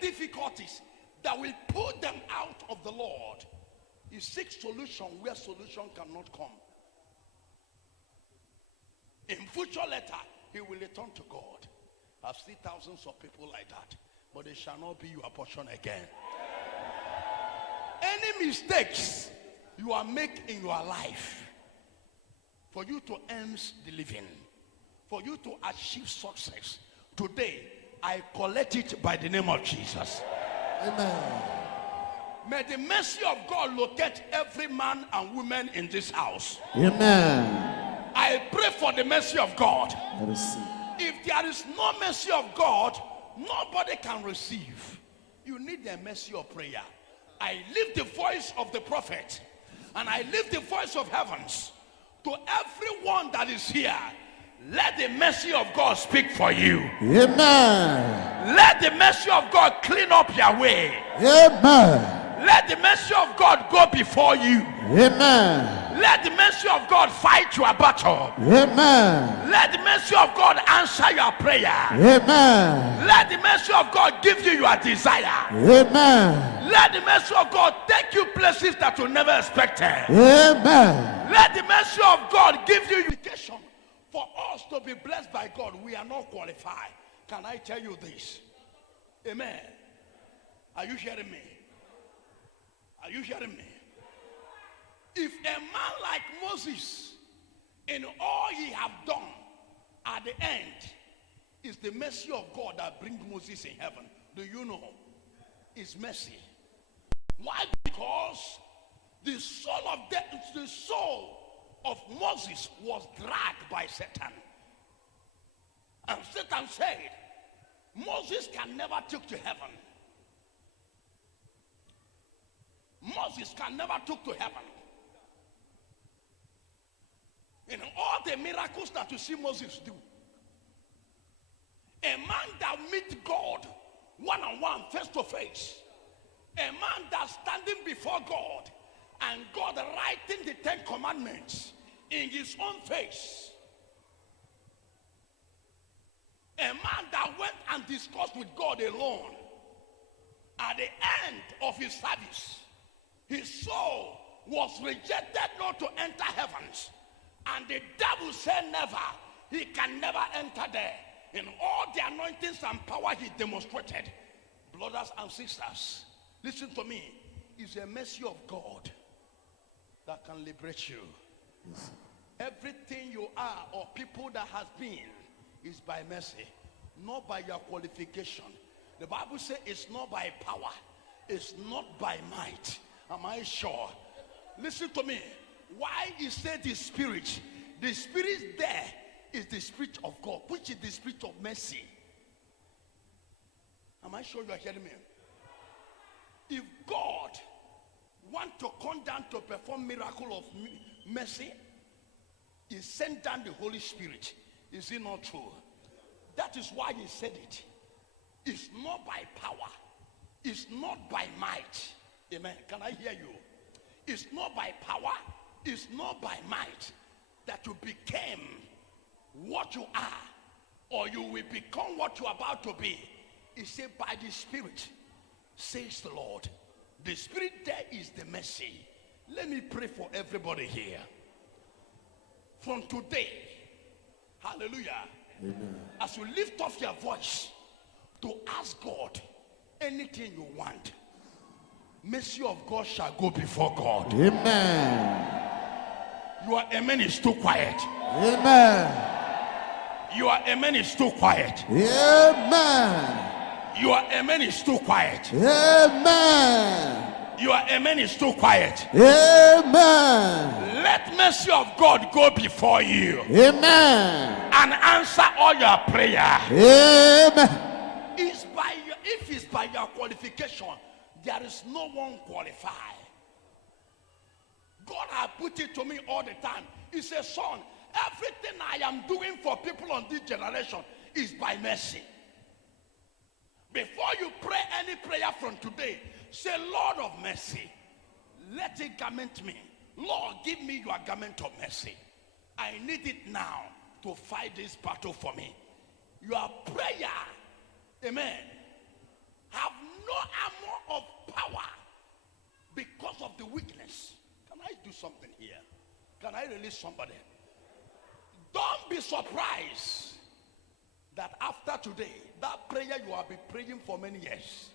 difficulties that will pull them out of the Lord, he seeks solution where solution cannot come. In future letter, he will return to God. I've seen thousands of people like that, but it shall not be your portion again. Any mistakes you are making in your life, for you to earn the living, for you to achieve success, today I collect it by the name of Jesus. Amen. May the mercy of God locate every man and woman in this house. Amen. I pray for the mercy of God. Let us see. If there is no mercy of God, nobody can receive. You need the mercy of prayer. I lift the voice of the prophet, and I lift the voice of heavens to everyone that is here. Let the mercy of God speak for you. Amen. Let the mercy of God clean up your way. Amen. Let the mercy of God go before you. Amen. Let the mercy of God fight your battle. Amen. Let the mercy of God answer your prayer. Amen. Let the mercy of God give you your desire. Amen. Let the mercy of God take you places that you never expected. Amen. Let the mercy of God give you indication. For us to be blessed by God, we are not qualified. Can I tell you this? Amen. Are you hearing me? Are you hearing me? If a man like Moses, in all he have done, at the end, is the mercy of God that brings Moses in heaven. Do you know? It's mercy. Why? Because the soul of Moses was dragged by Satan. And Satan said, Moses can never take to heaven. Moses can never take to heaven. In all the miracles that you see Moses do, a man that meets God one-on-one, face-to-face, a man that's standing before God and God writing the 10 commandments in his own face, a man that went and discussed with God alone. At the end of his service, his soul was rejected not to enter heavens, and the devil said never. He can never enter there. In all the anointings and power he demonstrated, brothers and sisters, listen to me. It's a mercy of God that can liberate you. Yes. Everything you are or people that has been is by mercy, not by your qualification. The Bible says it's not by power, it's not by might. Am I sure? Listen to me. Why he said the spirit? The spirit there is the spirit of God, which is the spirit of mercy. Am I sure you are hearing me? If God want to come down to perform miracle of mercy, he sent down the Holy Spirit. Is it not true? That is why he said it. It's not by power. It's not by might. Amen. Can I hear you? It's not by power. It's not by might that you became what you are, or you will become what you are about to be. He said by the Spirit, says the Lord. The Spirit there is the mercy. Let me pray for everybody here. From today, hallelujah, Amen. as you lift up your voice to ask God anything you want, mercy of God shall go before God. Amen. Your amen is too quiet. Amen. Your amen is too quiet. Amen. Your amen is too quiet. Amen. Your amen is too quiet. Amen. Let mercy of God go before you. Amen. And answer all your prayer. Amen. If it's by your qualification, there is no one qualified. God has put it to me all the time. He says, son, everything I am doing for people on this generation is by mercy. Before you pray any prayer from today, say, Lord of mercy, let it garment me. Lord, give me your garment of mercy. I need it now to fight this battle for me. Your prayer, amen, have I release somebody? Don't be surprised that after today, that prayer you have been praying for many years,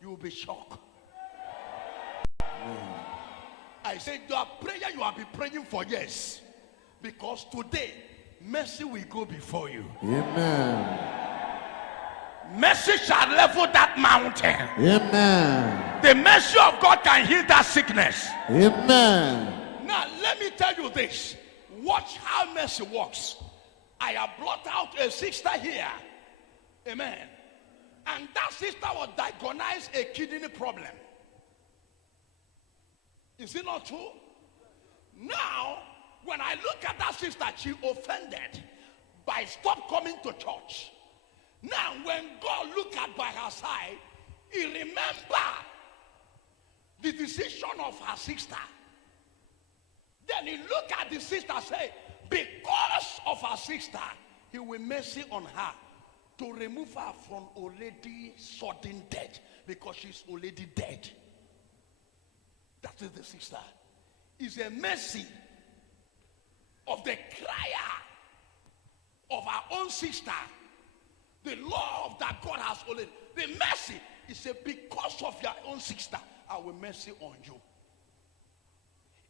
you will be shocked. I said that prayer you have been praying for years, because today mercy will go before you. Amen. Mercy shall level that mountain. Amen. The mercy of God can heal that sickness. Amen. Now let me tell you this. Watch how mercy works. I have brought out a sister here. Amen. And that sister was diagnosed a kidney problem. Is it not true? Now, when I look at that sister, she offended by stop coming to church. Now, when God looked at by her side, he remembered the decision of her sister. Then he looked at the sister and said, because of her sister, he will mercy on her to remove her from already sudden death, because she's already dead. That is the sister. It's a mercy of the crier of our own sister. The love that God has already. The mercy is a because of your own sister, I will mercy on you.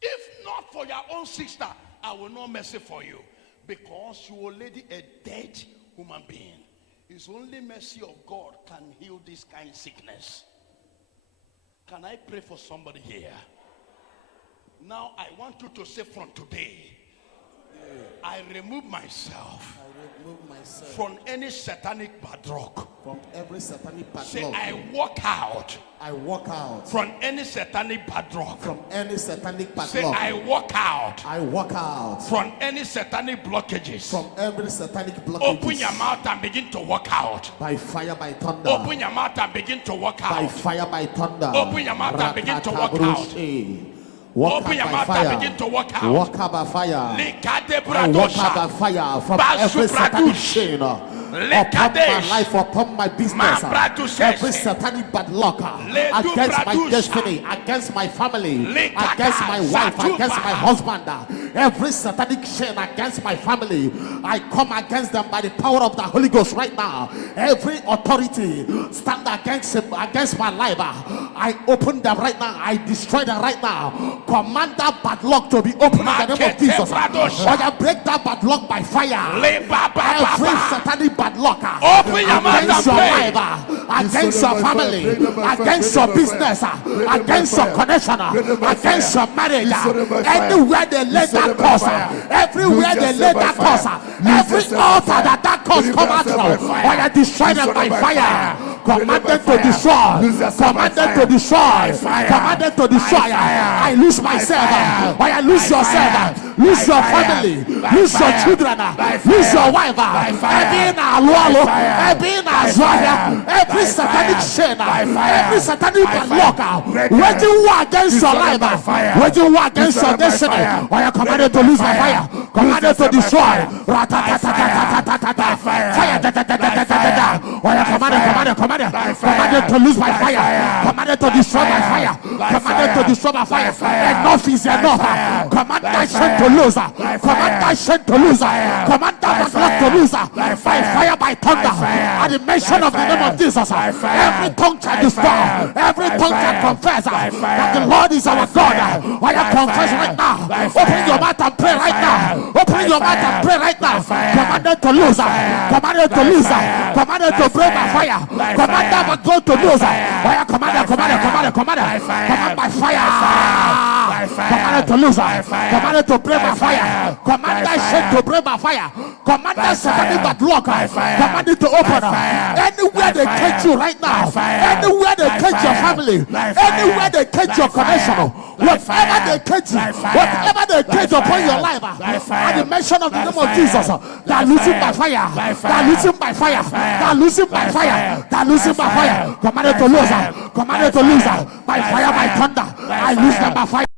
If not for your own sister, I will not mercy for you, because you already a dead human being. It's only mercy of God can heal this kind of sickness. Can I pray for somebody here? Now I want you to say from today, I remove myself from any satanic bad luck. From every satanic bad Say, luck. I walk out. I walk out. From any satanic bad luck. From any satanic bad Say, luck. I walk out. I walk out. From any satanic blockages. From every satanic blockage. Open your mouth and begin to walk out. By fire, by thunder. Open your mouth and begin to walk out. By fire, by thunder. Open your mouth and begin to walk out. Walk Open your by mouth fire. and begin to walk out. Walk out by fire. I walk out by fire from Basu every satanic Pradush. chain upon my life, upon my business. Every satanic bad luck against my destiny, against my family, against my wife, against my husband. Every satanic chain against my family, I come against them by the power of the Holy Ghost right now. Every authority stand against him, against my life, I open them right now. I destroy them right now. Command that bad luck to be opened in the name of Jesus. Or I break that bad luck by fire. Every satanic bad luck against your life, against your family, against your business, against your connection, against your marriage. Anywhere they lay that cause, everywhere they lay that cause, every altar that cause come out from, or I destroy them by fire. Commanded to destroy. Commanded to destroy. Commanded to destroy. I lose myself. Or I lose yourself. Lose your family. Lose your children. Lose your wife. Every satanic chain. Every satanic block. Waging war against your life. Waging war against your destiny. Or I commanded to lose my fire. Commanded to destroy. Fire. Commanded to lose my fire. Commanded to destroy my fire. Commanded to destroy my fire. Enough is enough. Command that shit to lose. Command that shit to lose. Command that blood to lose. By fire, by thunder. At the mention of the name of Jesus, every tongue shall destroy. Every tongue shall confess that the Lord is our God. Why you confess right now? Open your mouth and pray right now. Open your mouth and pray right now. Commanded to lose. Commanded to lose. Commanded to break by fire. Command that go to lose. Why command by fire. Commanded to lose. Commanded to break by fire. Command that shit to break by fire. Command that satanic bad luck. Command it to open. Anywhere they catch you right now. Anywhere they catch your family. Anywhere they catch your connection. Whatever they catch you. Whatever they catch upon your life. At the mention of the name of Jesus. They are losing by fire. They are losing by fire. They are losing by fire. They are losing by fire. Commanded to lose. Commanded to lose. By fire, by thunder. I lose them by fire.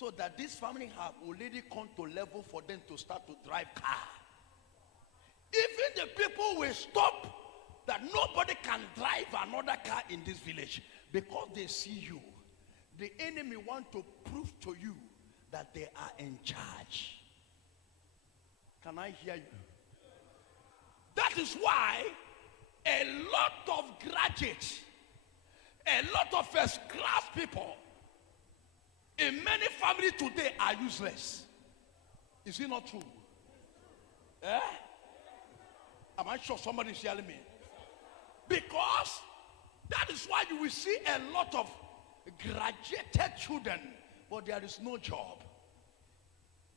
So that this family have already come to level for them to start to drive car. Even the people will stop that nobody can drive another car in this village because they see you. The enemy want to prove to you that they are in charge. Can I hear you? That is why a lot of graduates, a lot of first-class people in many families today are useless. Is it not true? Eh? Am I sure somebody is hearing me? Because that is why you will see a lot of graduated children, but there is no job.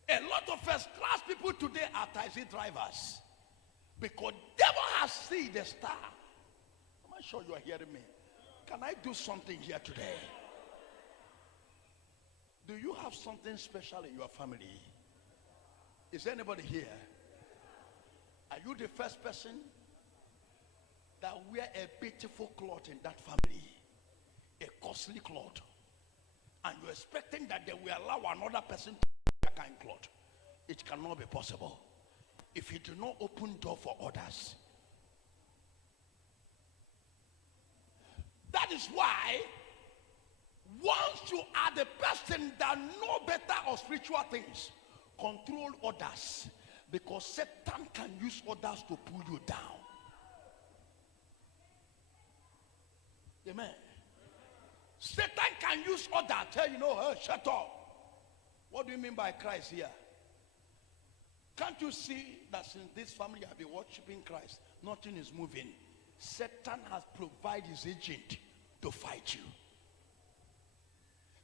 A lot of first-class people today are taxi drivers because devil has seen the star. Am I sure you are hearing me? Can I do something here today? Do you have something special in your family? Is there anybody here? Are you the first person that wear a beautiful cloth in that family? A costly cloth. And you're expecting that they will allow another person to wear that kind of cloth. It cannot be possible if you do not open door for others. That is why once you are the person that know better of spiritual things, control others, because Satan can use others to pull you down. Amen. Satan can use others, tell you, no, hey, shut up. What do you mean by Christ here? Can't you see that since this family have been worshiping Christ, nothing is moving? Satan has provided his agent to fight you.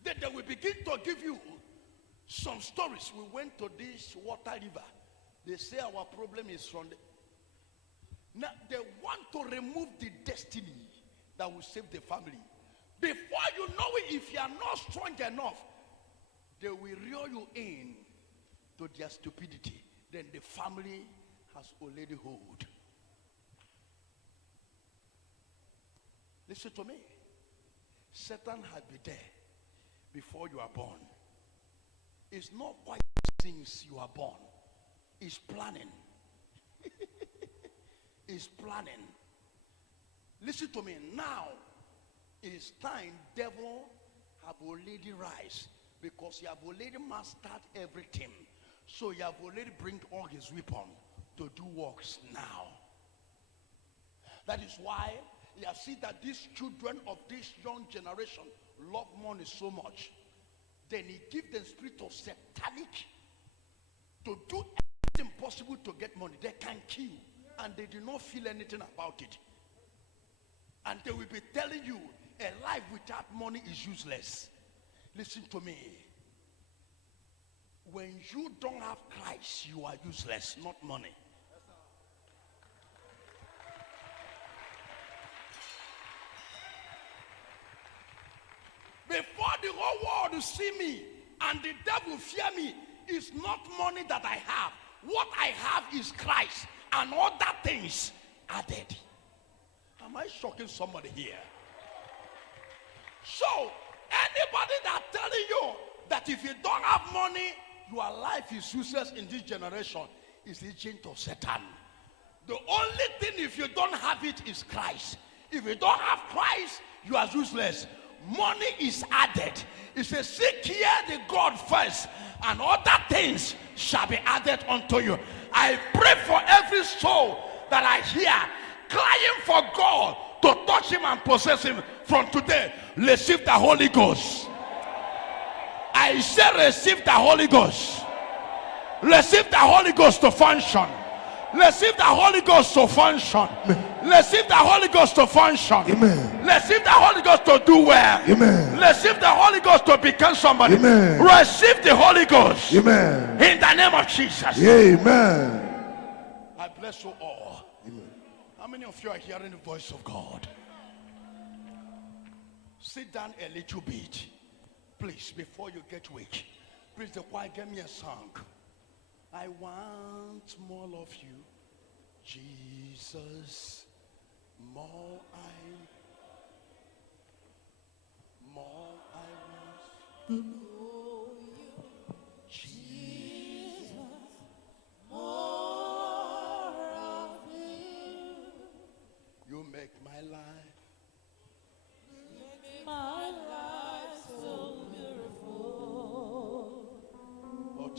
Then they will begin to give you some stories. We went to this water river. They say our problem is from the... Now they want to remove the destiny that will save the family. Before you know it, if you are not strong enough, they will reel you in to their stupidity. Then the family has already hold. Listen to me. Satan had been there before you are born. It's not quite since you are born. It's planning. It's planning. Listen to me. Now it's time devil have already rise because he have already mastered everything. So he have already bring all his weapon to do works now. That is why you have seen that these children of this young generation love money so much. Then he give them spirit of satanic to do everything possible to get money. They can kill and they do not feel anything about it. And they will be telling you a life without money is useless. Listen to me. When you don't have Christ, you are useless, not money. Before the whole world see me and the devil fear me, it's not money that I have. What I have is Christ and other things added. Am I shocking somebody here? So, anybody that telling you that if you don't have money, your life is useless in this generation is the agent of Satan. The only thing if you don't have it is Christ. If you don't have Christ, you are useless. Money is added. It says, seek ye the God first, and other things shall be added unto you. I pray for every soul that I hear crying for God to touch him and possess him. From today, receive the Holy Ghost. I say receive the Holy Ghost. Receive the Holy Ghost to function. Receive the Holy Ghost to function. Receive the Holy Ghost to function. Amen. Receive the Holy Ghost to do well. Amen. Receive the Holy Ghost to become somebody. Amen. Receive the Holy Ghost. Amen. In the name of Jesus. Amen. I bless you all. Amen. How many of you are hearing the voice of God? Sit down a little bit, please, before you get weak. Please, the choir, give me a song. I want more of you, Jesus. More I want to know you.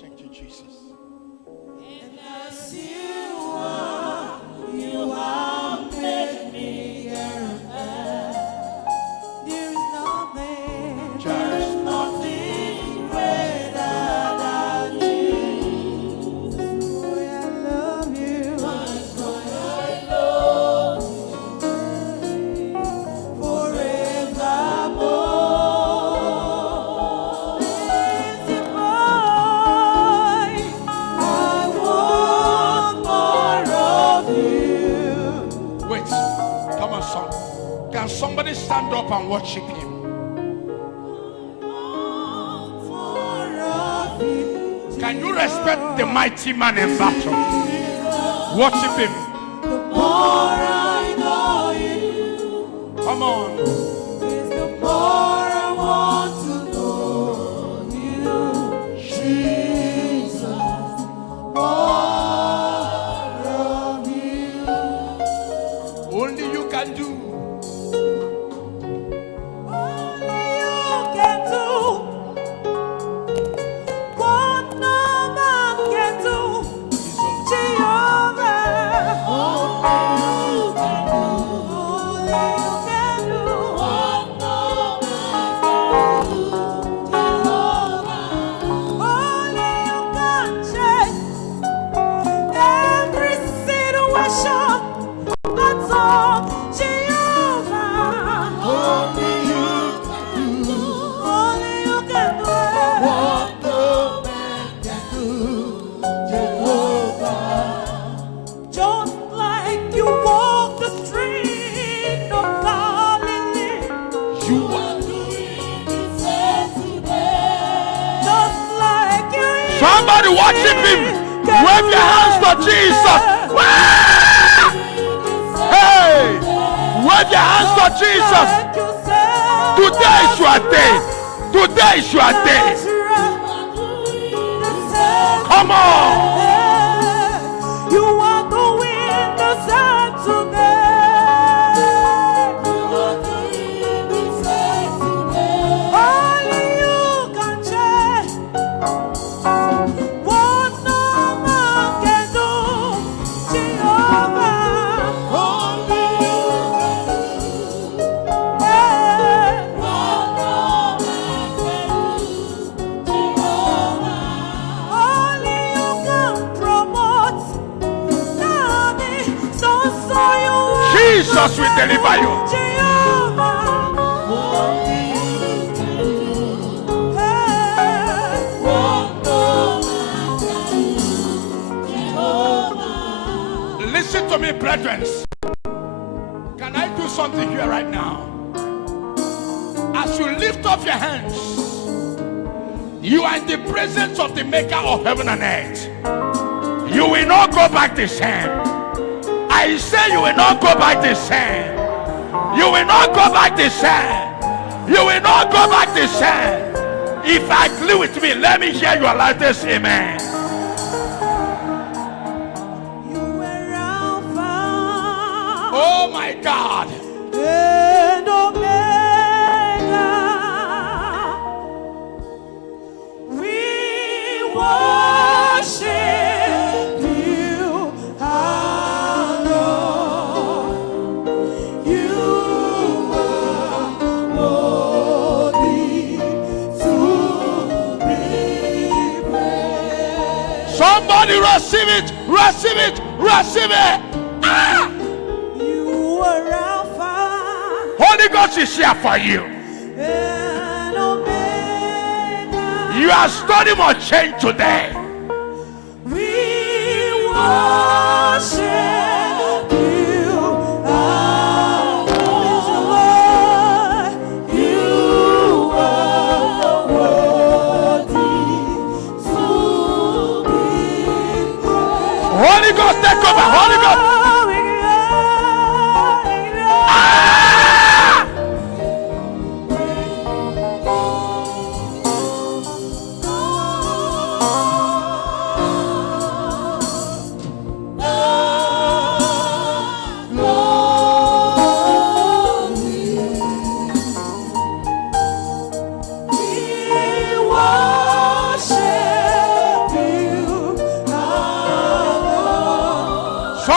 Thank you, Jesus. As you are, you have made me your man. There is nothing greater than you. Boy, I love you. That's why I love you forevermore. Listen, boy, I want more of you. Wait, come on, son. Can somebody stand up and worship him? More of you. Can you respect the mighty man in battle? Worship him. The more I know you, Come on. is the more I want to know you, Jesus. More of you. Only you can do. Only you can do what no man can do, Jehovah. Only you can do what no man can do, Jehovah. Only you can change every situation. That's all, Jehovah. Only you can do. Only you can do what no man can do, Jehovah. Just like you walk the street of Galilee, You are. doing the same today. Just like you. Somebody worship him. Wave your hands to Jesus. Hey! Wave your hands to Jesus. Today is your day. Today is your day. Come on. You are doing the same today. You are doing the same today. Only you can change what no man can do, Jehovah. Only you can do what no man can do, Jehovah. Only you can promote. Jesus will deliver you. Listen to me, brethren. Can I do something here right now? As you lift up your hands, you are in the presence of the maker of heaven and earth. You will not go back the same. I say you will not go back the same. You will not go back the same. You will not go back the same. If I agree with me, let me hear your loudest amen. You were Alpha Oh my God. and Omega. We worship you, our Lord. You are worthy to be praised. Somebody receive it, receive it, receive it. Ah! You are Alpha Holy Ghost is here for you. and Omega. Your story must change today. We worship you, our Lord. You are worthy to be praised. Holy Ghost, take over. Holy Ghost. Ah! We worship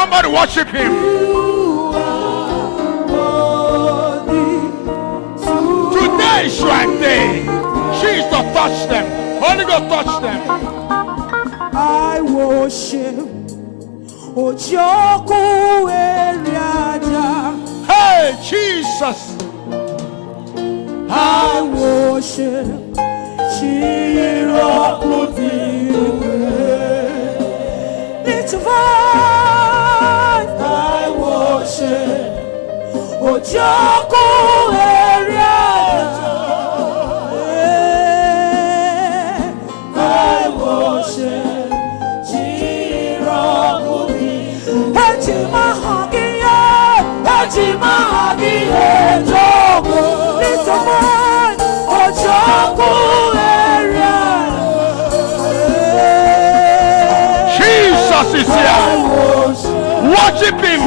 Somebody worship him. Today is your day. Jesus, touch them. Holy Ghost, touch them. I worship Ojoku Eriaja. Hey, Jesus. I worship Chirokuti. Little voice. I worship Ojoku Eriaja. I worship Chirokuti. Ejimahagi, Jogo. Little boy, Ojoku Eriaja. Jesus is here. Worship him.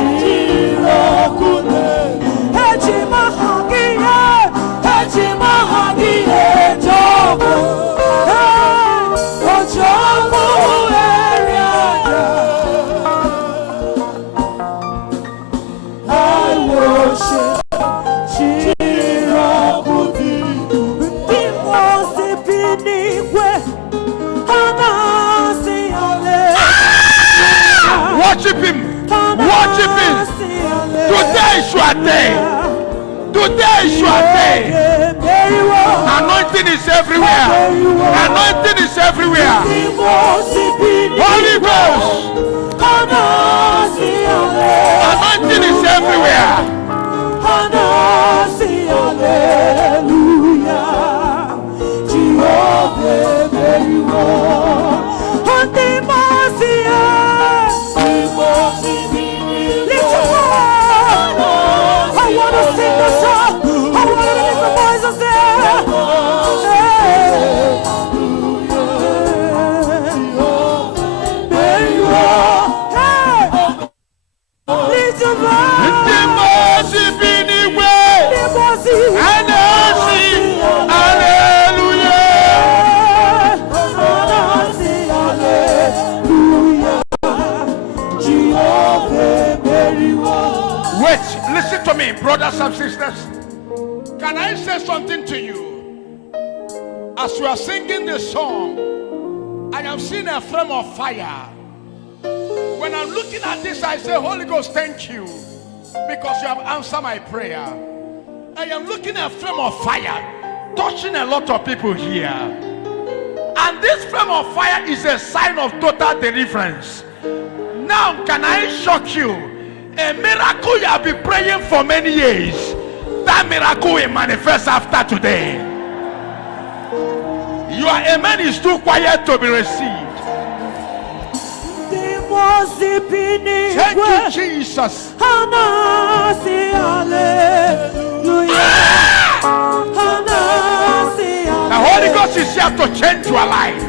Worship him. Worship him. Today is your day. Today is your day. Anointing is everywhere. Anointing is everywhere. Holy Ghost. Anointing is everywhere. Listen to me, brothers and sisters. Can I say something to you? As you are singing this song, I am seeing a flame of fire. When I'm looking at this, I say, Holy Ghost, thank you, because you have answered my prayer. I am looking at a flame of fire touching a lot of people here. And this flame of fire is a sign of total deliverance. Now, can I shock you? A miracle you have been praying for many years, that miracle will manifest after today. Your amen is too quiet to be received. Thank you, Jesus. The Holy Ghost is here to change your life.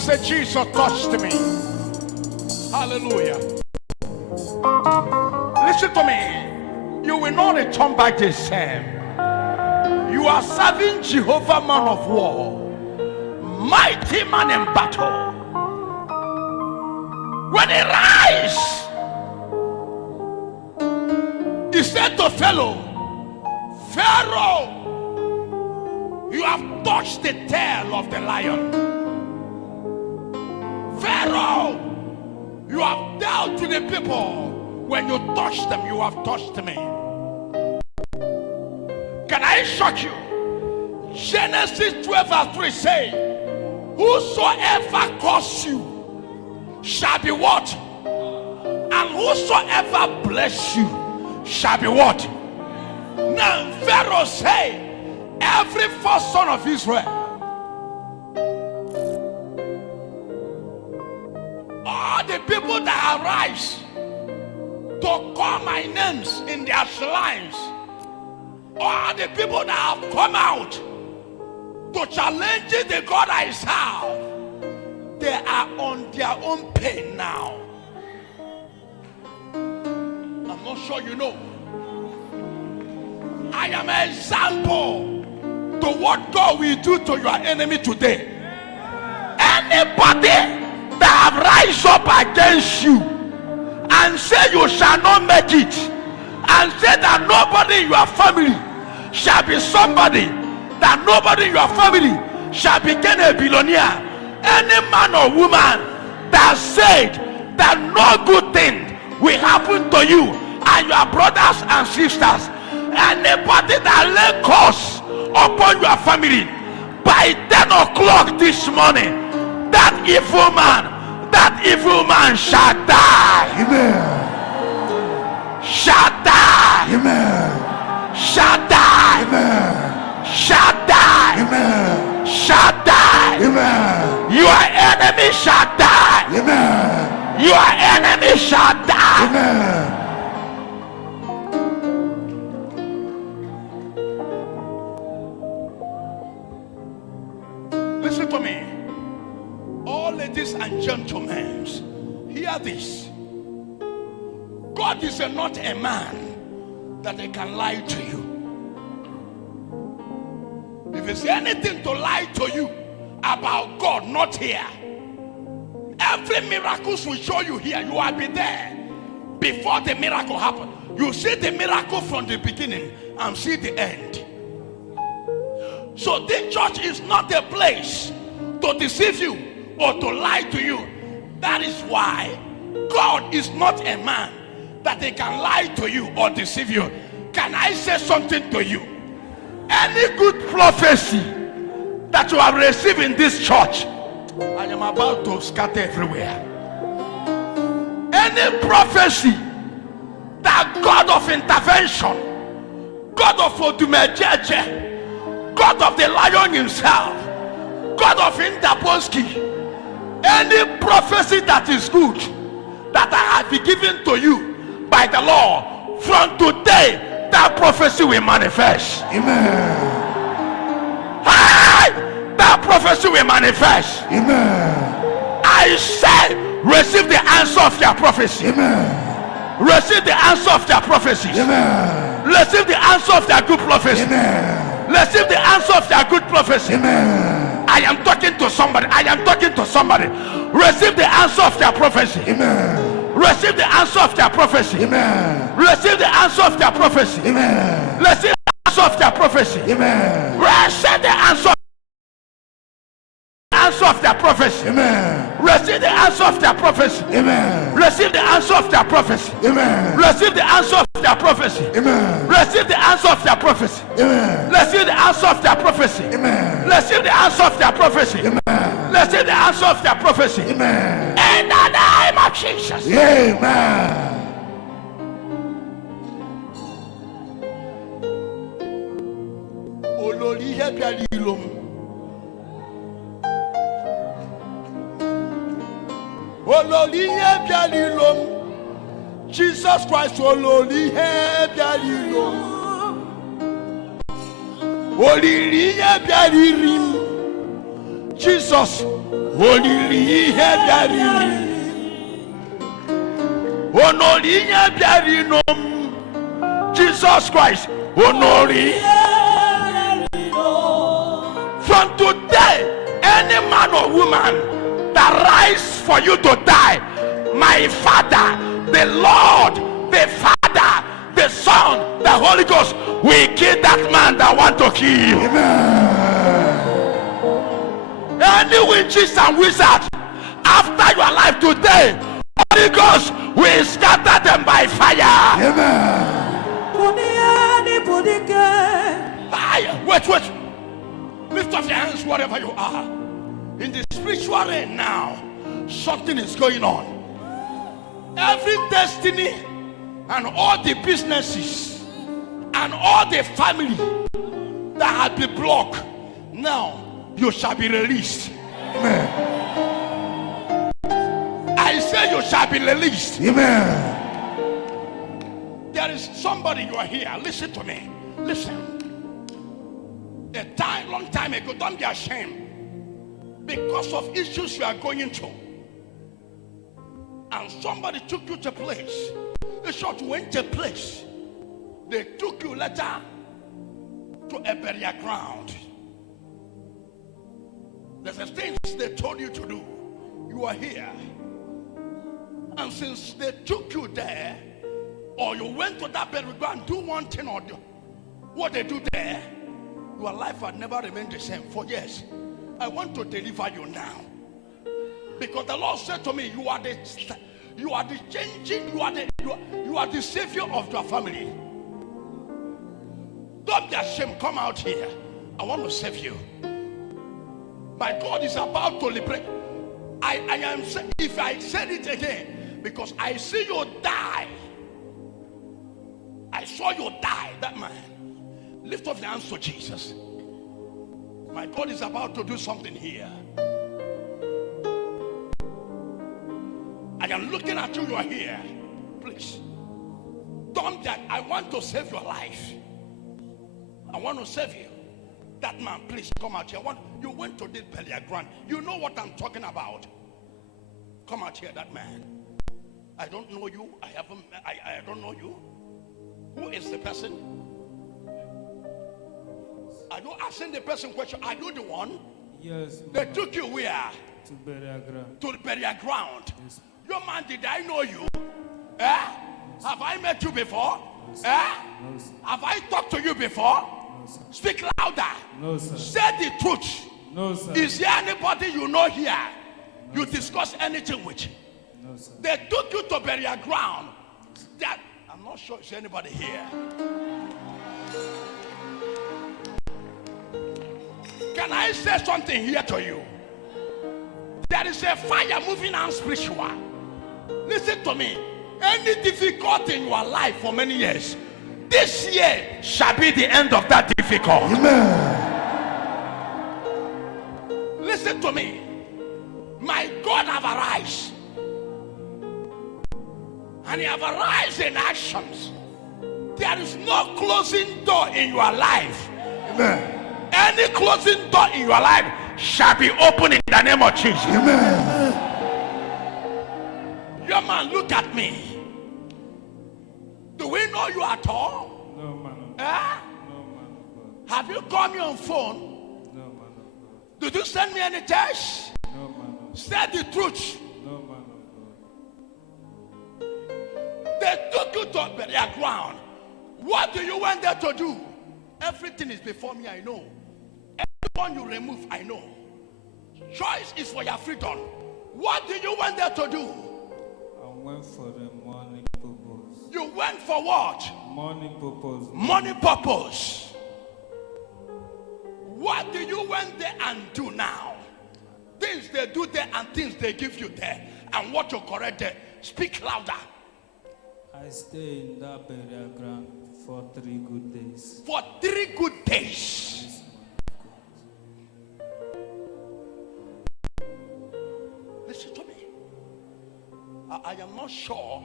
Say, Jesus touched me. Hallelujah. Listen to me. You will not return back the same. You are serving Jehovah, man of war, mighty man in battle. When he rise, he said to Pharaoh, you have touched the tail of the lion. Pharaoh, you have dealt to the people. When you touch them, you have touched me. Can I shock you? Genesis 12 verse 3 say, whosoever curse you shall be what? And whosoever bless you shall be what? Now Pharaoh say, every first son of Israel, all the people that arise to call my names in their shrines, all the people that have come out to challenge the God I serve, they are on their own pain now. I'm not sure you know. I am an example to what God will do to your enemy today. Anybody that have rise up against you and say you shall not make it, and say that nobody in your family shall be somebody, that nobody in your family shall become a billionaire, any man or woman that said that no good thing will happen to you and your brothers and sisters, anybody that lay curse upon your family, by 10 o'clock this morning, that evil man shall die. Amen. Shall die. Amen. Shall die. Amen. Shall die. Amen. Shall die. Amen. Your enemy shall die. Amen. Your enemy shall die. Amen. Listen to me. All ladies and gentlemen, hear this. God is not a man that he can lie to you. If there's anything to lie to you about God, not here. Every miracle will show you here. You will be there before the miracle happens. You see the miracle from the beginning and see the end. So this church is not a place to deceive you or to lie to you. That is why God is not a man that he can lie to you or deceive you. Can I say something to you? Any good prophecy that you have received in this church, I am about to scatter everywhere. Any prophecy that God of intervention, God of Odumeje, God of the lion himself, God of Indaboski, any prophecy that is good that I have been given to you by the Lord, from today that prophecy will manifest. Amen. Hey, that prophecy will manifest. Amen. I said, receive the answer of your prophecy. Amen. Receive the answer of your prophecies. Amen. Receive the answer of their good prophecy. Amen. Receive the answer of their good prophecy. Amen. I am talking to somebody. I am talking to somebody. Receive the answer of their prophecy. Amen. Receive the answer of their prophecy. Amen. Receive the answer of their prophecy. Amen. Receive the answer of their prophecy. Amen. Receive the answer of their prophecy. Amen. Receive the answer of their prophecy. Amen. Receive the answer of their prophecy. Amen. Receive the answer of their prophecy. Amen. Receive the answer of their prophecy. Amen. Receive the answer of their prophecy. Amen. answer of their prophecy. Amen. Receive the answer of their prophecy. Amen. In the name of Jesus. Amen. Olorihe bialilom. Olorihe bialilom. Jesus Christ olorihe bialilom. Olorihe bialirim. Jesus olorihe bialirim. Olorihe bialinom. Jesus Christ olorihe. From today, any man or woman that rise for you to die, my Father, the Lord, the Father, the Son, the Holy Ghost, will kill that man that want to kill you. Any witches and wizards after your life today, Holy Ghost will scatter them by fire. Fire. Wait. Lift up your hands wherever you are. In the spiritual realm now, something is going on. Every destiny and all the businesses and all the family that had been blocked, now you shall be released. Amen. I say you shall be released. Amen. There is somebody, you are here. Listen to me. Listen. A long time ago, don't be ashamed because of issues you are going through, and somebody took you to a place. A short went to a place. They took you later to a burial ground. There's a things they told you to do. You are here, and since they took you there, or you went to that burial ground, do one thing or do what they do there, your life had never remained the same for years. I want to deliver you now, because the Lord said to me, you are the changing, you are the savior of your family. Don't be ashamed. Come out here. I want to save you. My God is about to liberate. I am. If I said it again, because I see you die. I saw you die. That man. Lift up your hands to Jesus. My God is about to do something here. I am looking at you. You are here. Please. Don't that. I want to save your life. I want to save you. That man, please come out here. You went to this burial ground. You know what I'm talking about. Come out here, that man. I don't know you. I don't know you. Who is the person? Are you asking the person question? Are you the one? Yes. They took you where? To burial ground. To the burial ground. Yes. Your man, did I know you? Have I met you before? No, sir. No, sir. Have I talked to you before? No, sir. Speak louder. No, sir. Say the truth. No, sir. Is there anybody you know here? You discuss anything with? No, sir. They took you to burial ground. That I'm not sure it's anybody here. Can I say something here to you? There is a fire moving on spiritual. Listen to me. Any difficulty in your life for many years, this year shall be the end of that difficulty. Amen. Listen to me. My God have arise. And he have arise in actions. There is no closing door in your life. Amen. Any closing door in your life shall be open in the name of Jesus. Amen. Your man, look at me. Do we know you at all? No, man of God. Eh? No, man of God. Have you called me on phone? No, man of God. Did you send me any text? No, man of God. Say the truth. No, man of God. They took you to burial ground. What do you want there to do? Everything is before me, I know. Everyone you remove, I know. Choice is for your freedom. What do you want there to do? I went for the money purpose. You went for what? Money purpose. Money purpose. What do you went there and do now? Things they do there and things they give you there. And what you correct there. Speak louder. I stay in that burial ground for 3 good days. For 3 good days. Listen to me. I am not sure.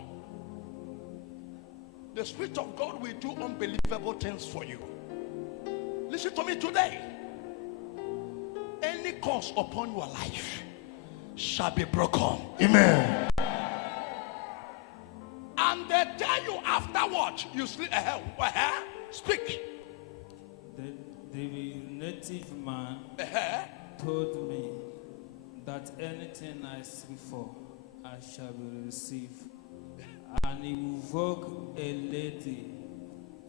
The Spirit of God will do unbelievable things for you. Listen to me today. Any curse upon your life shall be broken. Amen. And they tell you afterward, you sleep. Speak. The native man told me that anything I seek for, I shall receive. And he will invoke a lady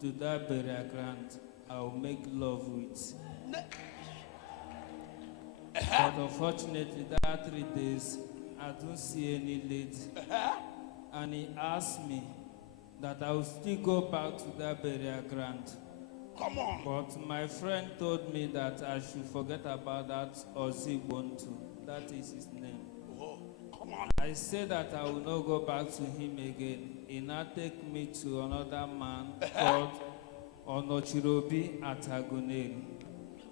to that burial ground I will make love with. But unfortunately, that 3 days, I don't see any lady. And he asked me that I will still go back to that burial ground. Come on. But my friend told me that I should forget about that Ozibontu. That is his name. Oh, come on. I said that I will not go back to him again. He now take me to another man called Onochirobi Atagoneri.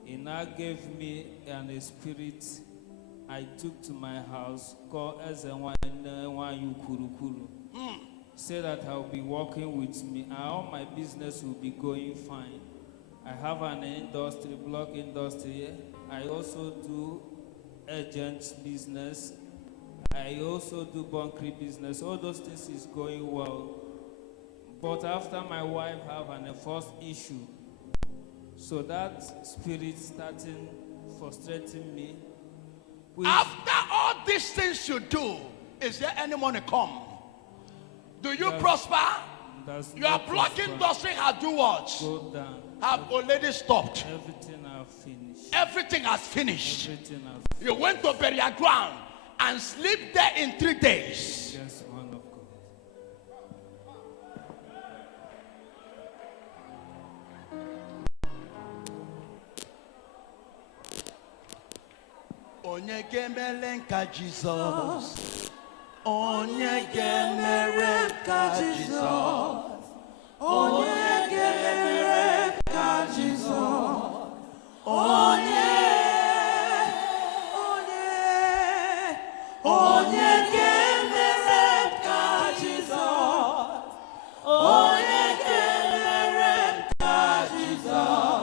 He now gave me a spirit I took to my house called Ezenwanyukurukuru. Say that I will be working with me and all my business will be going fine. I have an industry, block industry. I also do agent business. I also do bunkering business. All those things is going well. But after my wife have a first issue, so that spirit starting frustrating me. After all these things you do, is there any money come? Do you prosper? Your blocking industry has do what? Go down. Have already stopped. Everything I've finished. Everything has finished. Everything I've You went to burial ground and sleep there in 3 days. Yes, man of God. Onye gemele nka Jesus. Onye gemele nka Jesus. Onye gemere ka Jesus. Onye gemere ka Jesus. Onye gemere ka Jesus.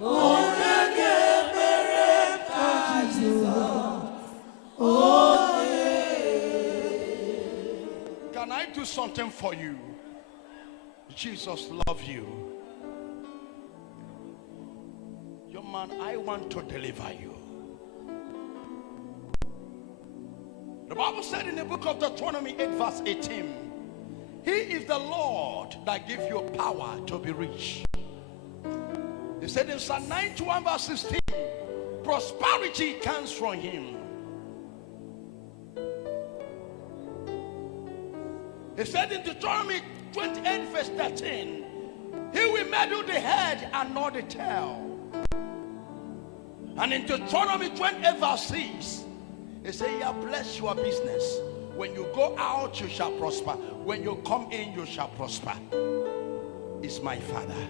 Onye gemere ka Jesus. Can I do something for you? Jesus loves you. Young man, I want to deliver you. The Bible said in the book of Deuteronomy 8 verse 18, He is the Lord that gives you power to be rich. He said in Psalm 91 verse 16, prosperity comes from Him. He said in Deuteronomy 28 verse 13, He will make you the head and not the tail. And in Deuteronomy 28 verse 6, He said, He will bless your business. When you go out, you shall prosper. When you come in, you shall prosper. It's my Father.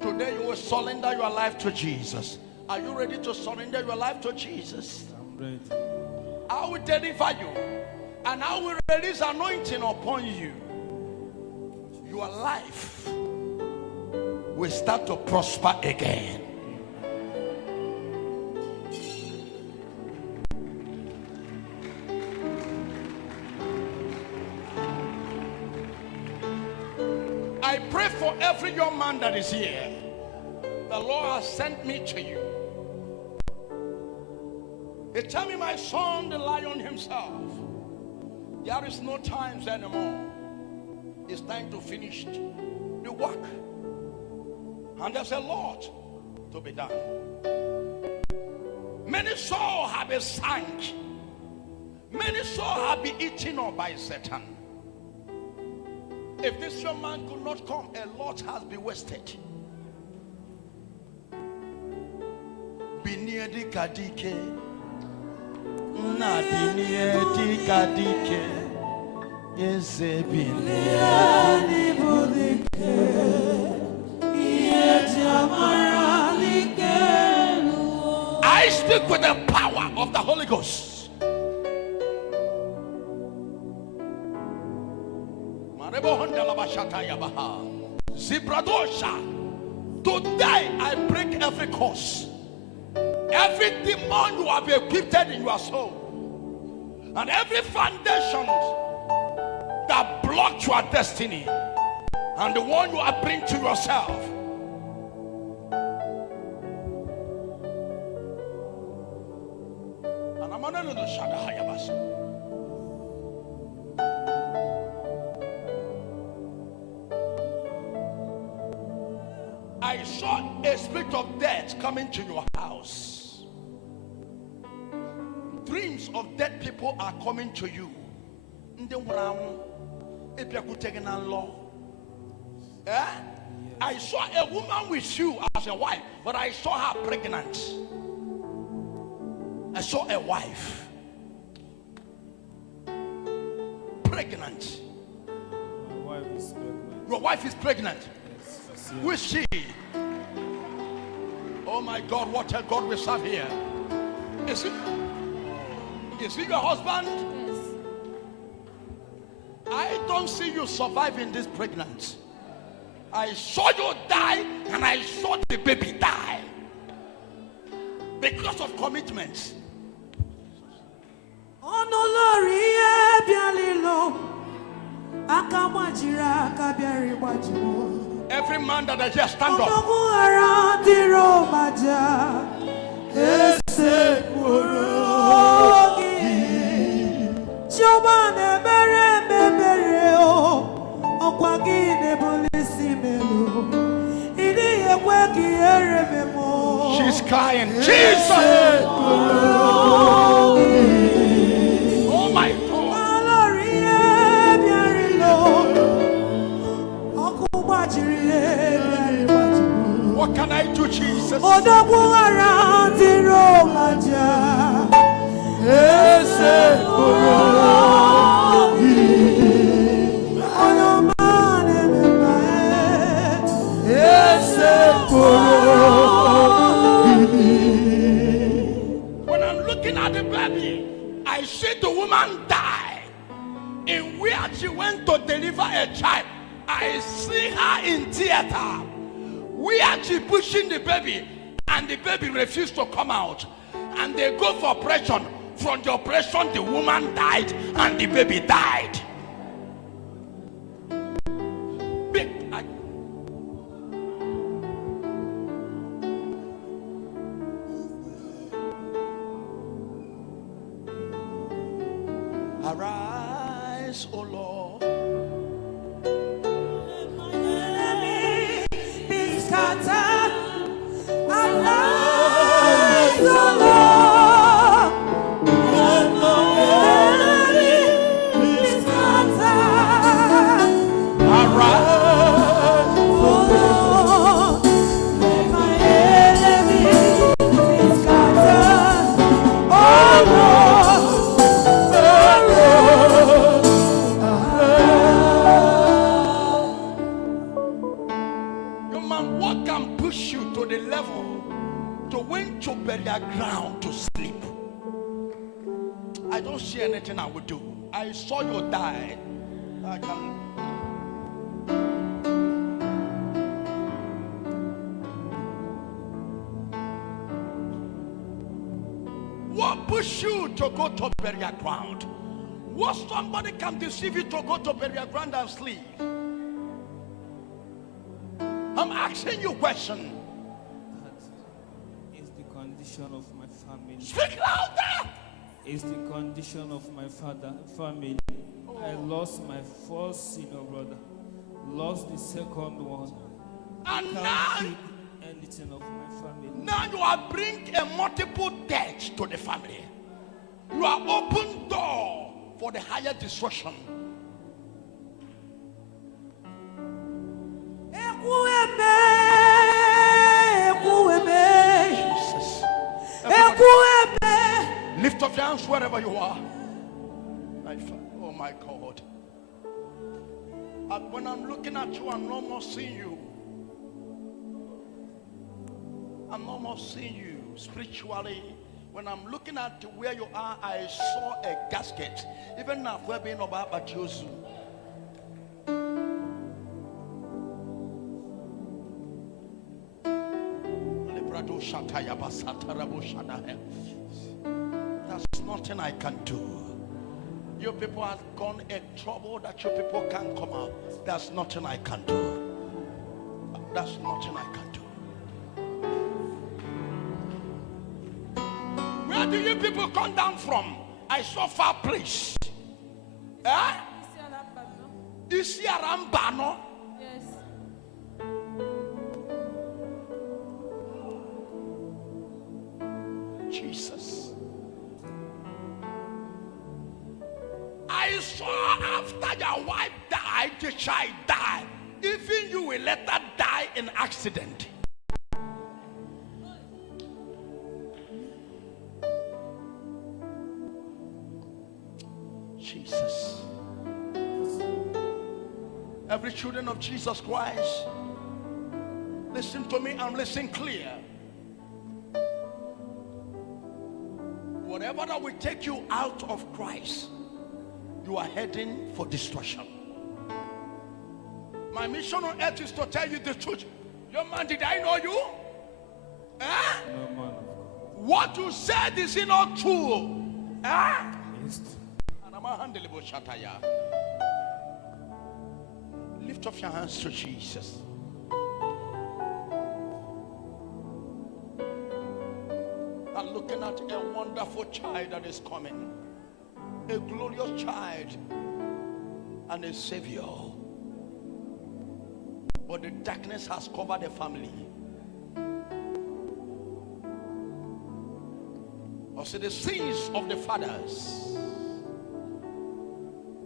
Today you will surrender your life to Jesus. Are you ready to surrender your life to Jesus? I'm ready. I will deliver you. And I will release anointing upon you. Your life will start to prosper again. I pray for every young man that is here. The Lord has sent me to you. He tell me, my son, the lion himself, there is no times anymore. It's time to finish the work. And there's a lot to be done. Many souls have been sank. Many souls have been eaten up by Satan. If this young man could not come, a lot has been wasted. dinie di kadike. Na dinie di kadike. Eze binie di budike. I speak with the power of the Holy Ghost. Today I break every curse, every demon you have equipped in your soul, and every foundation that blocked your destiny, and the one you have bring to yourself. I saw a spirit of death coming to your house. Dreams of dead people are coming to you. I saw a woman with you as a wife, but I saw her pregnant. I saw a wife pregnant. My wife is pregnant. Your wife is pregnant. Yes, she's Who is she? Oh my God, what a God we serve here. Is he your husband? Yes. I don't see you surviving this pregnancy. I saw you die and I saw the baby die because of commitments. Every man that has just stand up. She's crying. Jesus! Oh my God. What can I do, Jesus? When I'm looking at the baby, I see the woman die. In where she went to deliver a child, I see her in theater. Where she pushing the baby, and the baby refused to come out. And they go for operation. From the operation, the woman died and the baby died. Arise, O Lord. Let my enemy be scattered. Arise, O Lord. Let my enemy be scattered. Arise, O Lord. Let my enemy be scattered. O Lord. what can push you to the level to went to burial ground to sleep? I don't see anything I would do. I saw you die. I can. What push you to go to burial ground? What somebody can deceive you to go to burial ground and sleep? I'm asking you a question. That is the condition of my family. Speak louder. Is the condition of my family. I lost my first senior brother, lost the second one. And Can't now, keep anything of my family. now you are bringing a multiple death to the family. You are open door for the higher destruction. Jesus. hands wherever you are. Oh my God. When I'm looking at you, I'm no more seeing you. I'm no more seeing you spiritually. When I'm looking at where you are, I saw a gasket. Even now, we're being about Batiosu. There's nothing I can do. You people have gone in trouble that you people can't come out. There's nothing I can do. There's nothing I can do. Where do you people come down from? I saw far place. Eh? Isi Arambano. Yes. Jesus. I saw after your wife died, the child died. Even you will let her die in accident. Jesus. Every children of Jesus Christ, listen to me and listen clear. Whatever that will take you out of Christ, you are heading for destruction. My mission on earth is to tell you the truth. Young man, did I know you? Eh? No man of God. What you said is not true. Eh? Yes. Lift up your hands to Jesus. I'm looking at a wonderful child that is coming. A glorious child and a savior. But the darkness has covered the family. Also, the sins of the fathers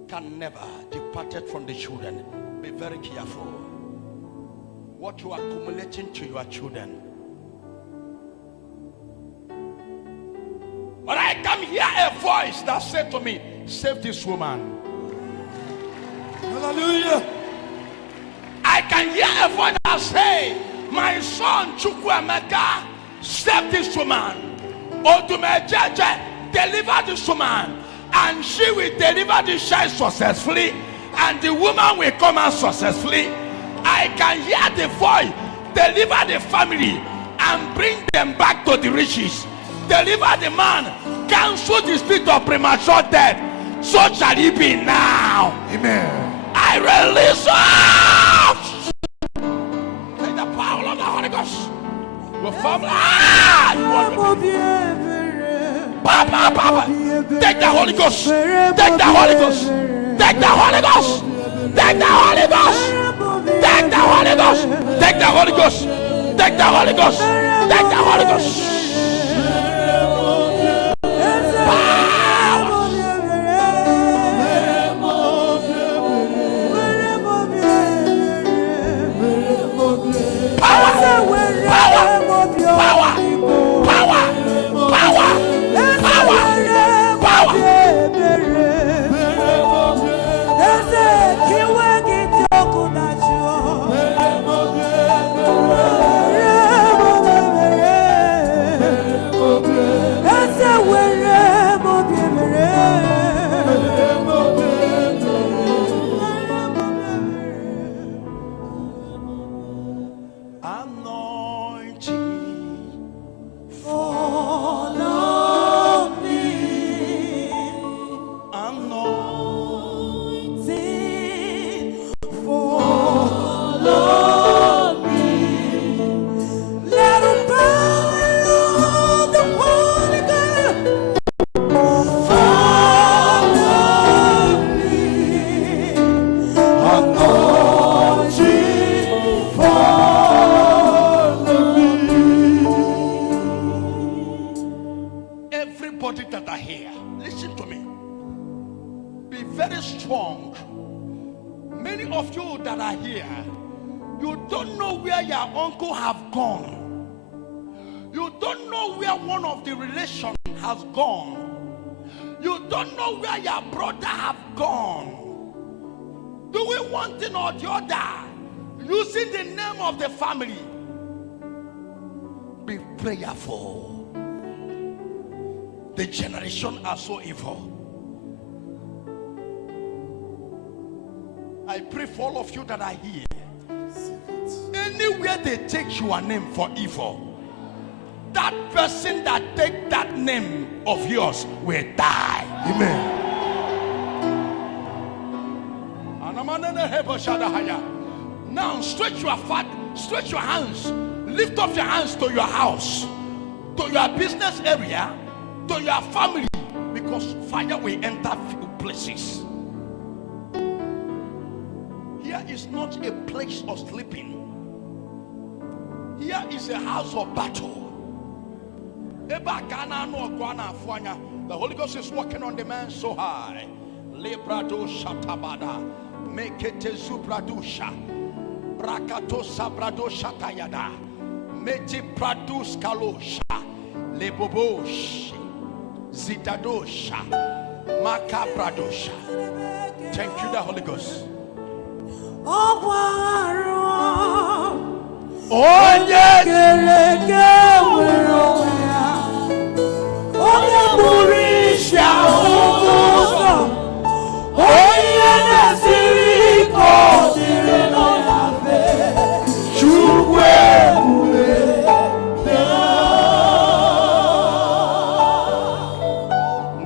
can never depart from the children. Be very careful what you are accumulating to your children. But I can hear a voice that said to me, save this woman. Hallelujah. I can hear a voice that say, my son Chukwuemeka, save this woman. Odumeje, deliver this woman. And she will deliver the child successfully. And the woman will come out successfully. I can hear the voice, deliver the family and bring them back to the riches. Deliver the man, cancel the spirit of premature death. So shall it be now. Amen. I release out. Take the power of the Holy Ghost. Your family. Papa. Take the Holy Ghost. Take the Holy Ghost. Take the Holy Ghost. Take the Holy Ghost. Take the Holy Ghost. Take the Holy Ghost. Take the Holy Ghost. Take the Holy Ghost. You don't know where your brother have gone. Doing one thing or the other, using the name of the family. Be prayerful. The generation are so evil. I pray for all of you that are here. Anywhere they take your name for evil, that person that take that name of yours will die. Amen. Now stretch your hands, lift up your hands to your house, to your business area, to your family, because fire will enter few places. Here is not a place of sleeping. Here is a house of battle. The Holy Ghost is working on the man so high. Lebrado shatabada, mekete zubradusha, brakato sabrado shatayada, meti pradus kalosha, lebobosh, zitadosha, makabradosha. Thank you, the Holy Ghost.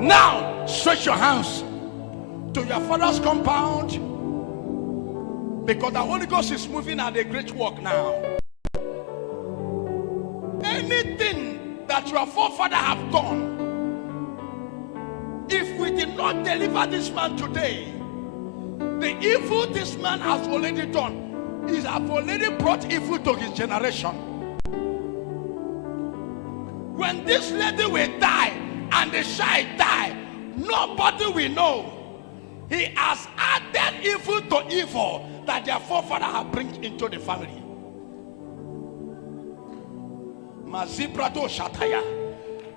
Now stretch your hands to your father's compound, because the Holy Ghost is moving at a great work now. Anything that your forefather have done, if we did not deliver this man today, the evil this man has already done is have already brought evil to his generation. When this lady will die and the child die, nobody will know. He has added evil to evil that their forefather have bring into the family. Mazibrato Shataya.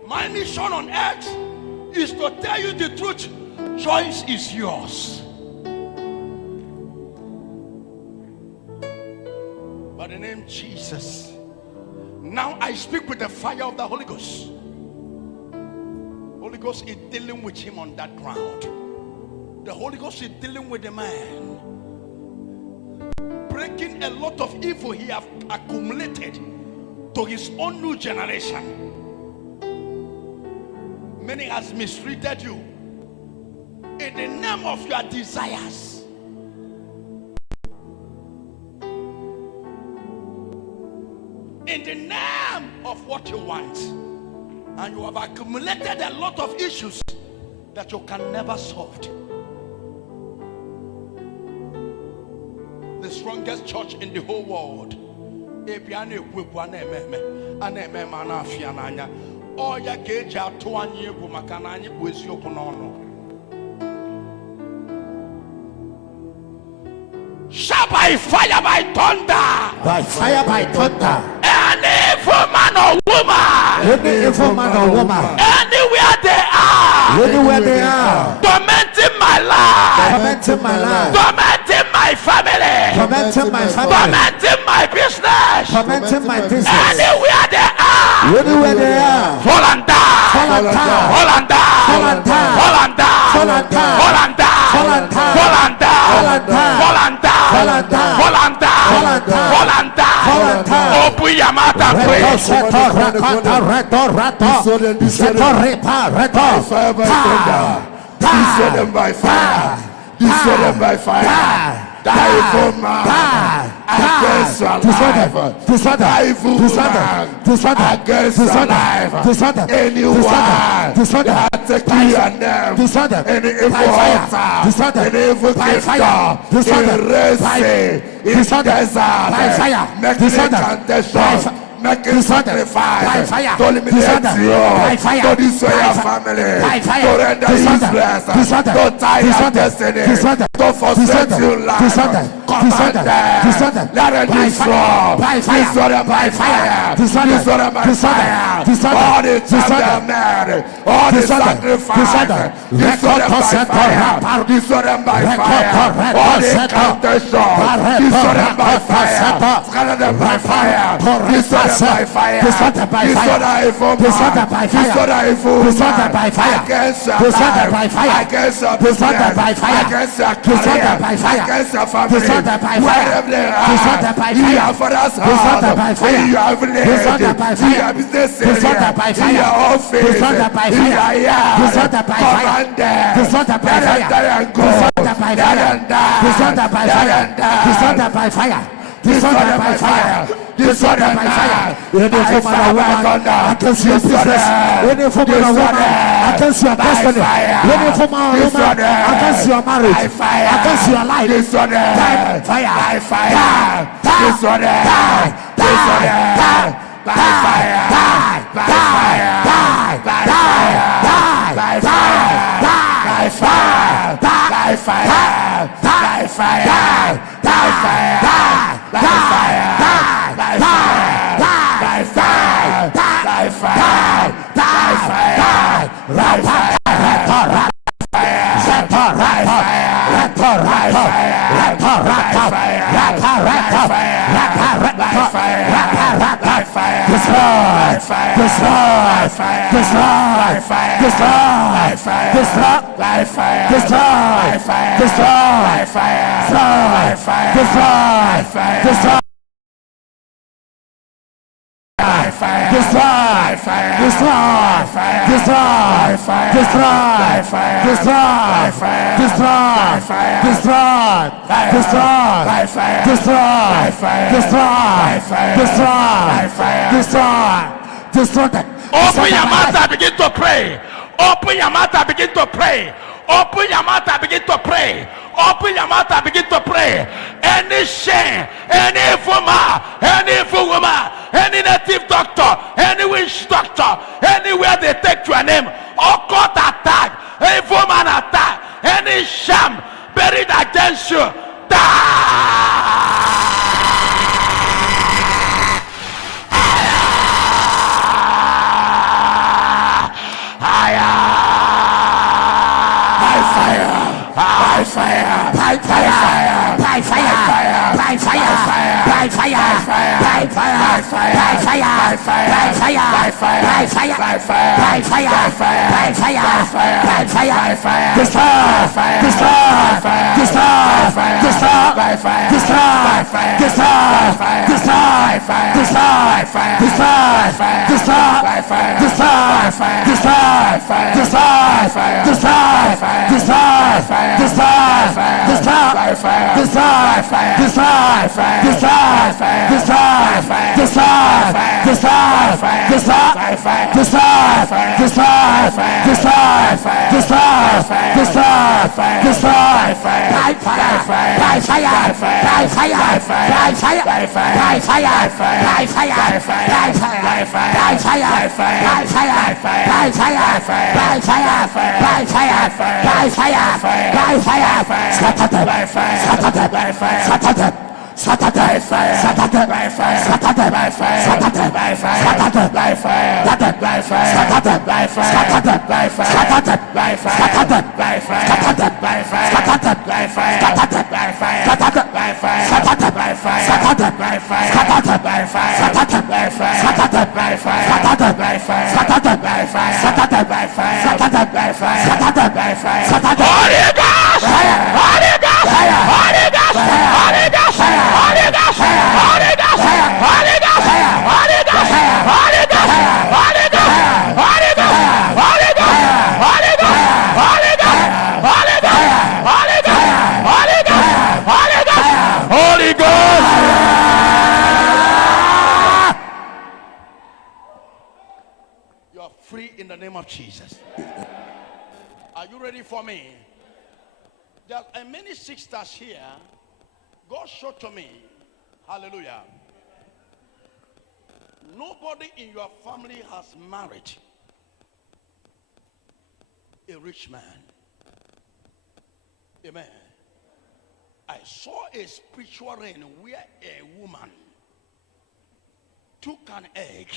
My mission on earth is to tell you the truth. Choice is yours. By the name Jesus. Now I speak with the fire of the Holy Ghost. Holy Ghost is dealing with him on that ground. The Holy Ghost is dealing with the man, breaking a lot of evil he have accumulated to his own new generation. Many has mistreated you in the name of your desires. In the name of what you want. And you have accumulated a lot of issues that you can never solve. The strongest church in the whole world. Shall by fire, by thunder. By fire, by thunder. Any evil man or woman. Any evil man or woman. Anywhere they are. Anywhere they are. Tormenting my life. Tormenting my life. Tormenting my family. Tormenting my family. Tormenting my business. Tormenting my business. Anywhere they are. Anywhere they are. Fall and die. Fall and die. Fall and die. Fall and die. Fall and die. Fall and die. Fall and die. Fall and die. Fall and die. Fall and die. Fall and die. Fall and die. Fall and die. Fall and die. Fall and die. Fall and die. Open your mouth and pray. Destroy them by fire. Destroy them by fire. Die for man. Against your life. Die for man. Against your life. Anyone that take your name. Any evil altar. Any evil gifter. In racing. In desert. Making incantation. Making sacrifice to eliminate you, to destroy your family, to render useless, to tie your destiny, to frustrate your life. Destroy them. Destroy them. Let it By destroy. fire. By fire. Destroy them by fire. Destroy them. Destroy them by Destroy them. fire. Destroy them. All the Destroy time them. they made, all the Destroy them. sacrifice, Destroy them. destroy them by fire. Destroy them by fire. All the incantation, destroy them by fire. Scatter them by fire. Destroy them by fire. Destroy them by Destroy fire. the evil man. Destroy them by fire. Destroy the evil Destroy them man. by fire. Against your Destroy them life. by fire. Against your Destroy them business. by fire. Against your Destroy career. them by fire. Against your family. Destroy them by fire. Wherever they are. Destroy them by In fire. your father's Destroy them by house. fire. In your village. Destroy them by In fire. your business Destroy them by area. fire. In your office. Destroy them by In fire. your yard. Destroy them by fire. Command them. Destroy them by Let them fire. die and go. Destroy them by Let fire. them die. Destroy them by Let fire. them die. Destroy them by fire. Destroy them by fire. Destroy them by fire. Any woman or woman against your business. Any woman or woman against your destiny. Any woman or woman against your marriage. Against your life. Destroy them. Die. Fire. By fire. Destroy them. Destroy them. By fire. By fire. By fire. By fire. By fire. By fire. By fire. By fire. By fire. By fire. By fire. By fire. By fire. By fire. Destroy them. Open your mouth and begin to pray. Open your mouth and begin to pray. Open your mouth and begin to pray. Open your mouth and begin to pray. Any shame, any evil man, any evil woman, any native doctor, any witch doctor, anywhere they take your name, occult attack, evil man attack, any sham buried against you, die. Free in the name of Jesus. Are you ready for me? There are many sisters here. God showed to me. Hallelujah. Nobody in your family has married a rich man. Amen. I saw a spiritual rain where a woman took an egg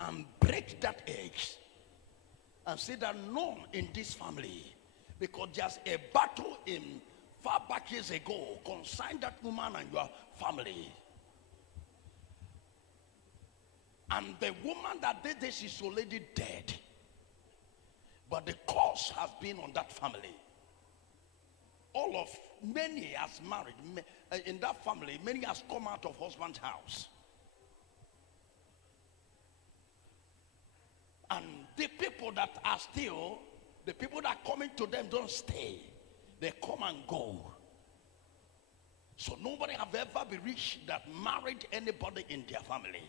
and break that egg and said that no in this family, because there's a battle in far back years ago concerning that woman and your family. And the woman that did this is already dead, but the curse has been on that family. Many has married in that family. Many has come out of husband's house, and the people that are still, the people that are coming to them don't stay. They come and go. So nobody have ever been rich that married anybody in their family.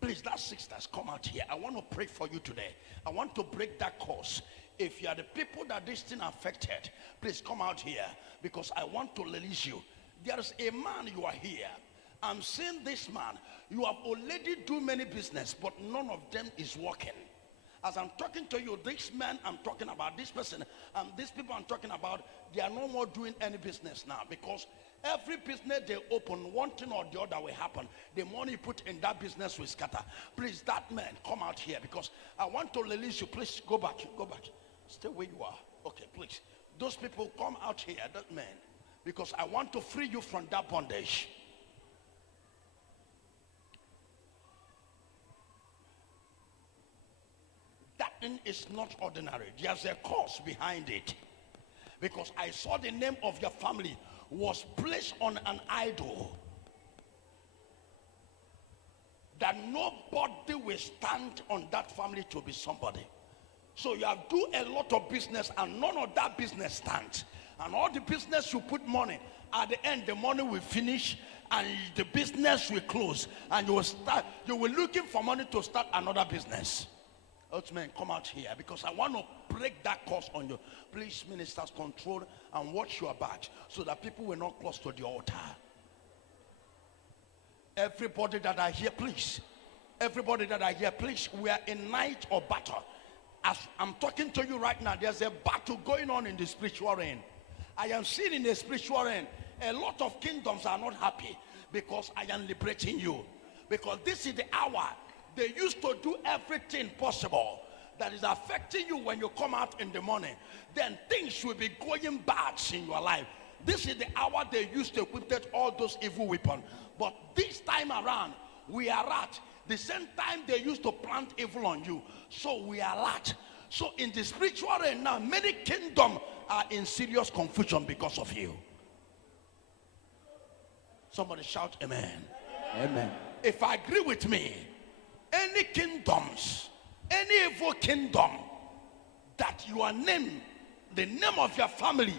Please, that sisters, come out here. I want to pray for you today. I want to break that curse. If you are the people that this thing affected, please come out here, because I want to release you. There is a man, you are here. I'm seeing this man. You have already do many business, but none of them is working. As I'm talking to you, this man I'm talking about, this person, and these people I'm talking about, they are no more doing any business now, because every business they open, one thing or the other will happen. The money you put in that business will scatter. Please, that man, come out here, because I want to release you. Please, go back. Stay where you are. Okay, please. Those people, come out here, that man, because I want to free you from that bondage. That thing is not ordinary. There's a cause behind it. Because I saw the name of your family was placed on an idol, that nobody will stand on that family to be somebody. So you have do a lot of business and none of that business stands. And all the business you put money, at the end the money will finish and the business will close, and you will looking for money to start another business. Man, come out here, because I want to break that curse on you. Please, ministers, control and watch your back so that people will not close to the altar. Everybody that are here, please. Everybody that are here, please. We are in night or battle. As I'm talking to you right now, there's a battle going on in the spiritual realm. I am seeing in the spiritual realm, a lot of kingdoms are not happy because I am liberating you. Because this is the hour. They used to do everything possible that is affecting you when you come out in the morning. Then things will be going bad in your life. This is the hour they used to equip all those evil weapons. But this time around, we are at the same time they used to plant evil on you. So we are at. So in the spiritual realm now, many kingdoms are in serious confusion because of you. Somebody shout amen. Amen. If I agree with me, any kingdoms, any evil kingdom that your name, the name of your family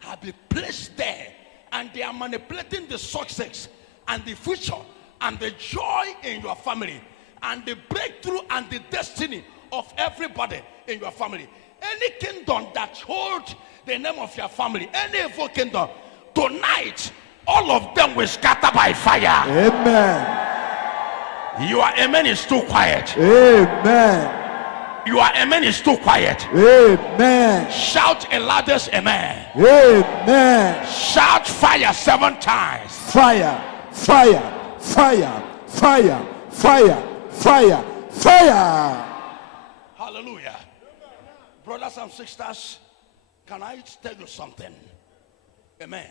have been placed there, and they are manipulating the success and the future and the joy in your family and the breakthrough and the destiny of everybody in your family. Any kingdom that holds the name of your family, any evil kingdom, tonight all of them will scatter by fire. Amen. Your amen is too quiet. Amen. Your amen is too quiet. Amen. Shout a loudest amen. Amen. Shout fire 7 times. Fire, fire, fire, fire, fire, fire, fire. Hallelujah. Brothers and sisters, can I tell you something? Amen.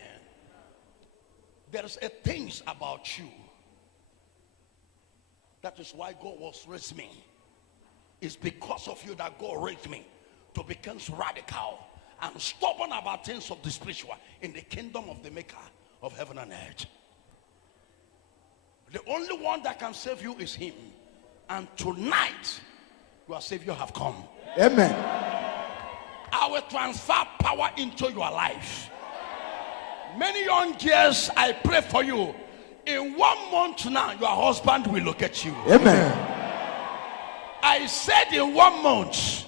There's a things about you. That is why God was raised me. It's because of you that God raised me to become radical and stubborn about things of the spiritual in the kingdom of the maker of heaven and earth. The only one that can save you is him. And tonight, your Savior have come. Amen. I will transfer power into your life. Many young years, I pray for you. In 1 month now, your husband will locate you. Amen. I said in 1 month.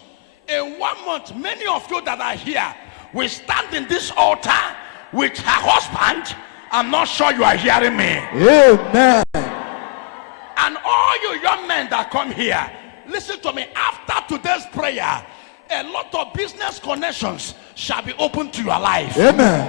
In 1 month, many of you that are here will stand in this altar with her husband. I'm not sure you are hearing me. Amen. And all you young men that come here, listen to me. After today's prayer, a lot of business connections shall be open to your life. Amen.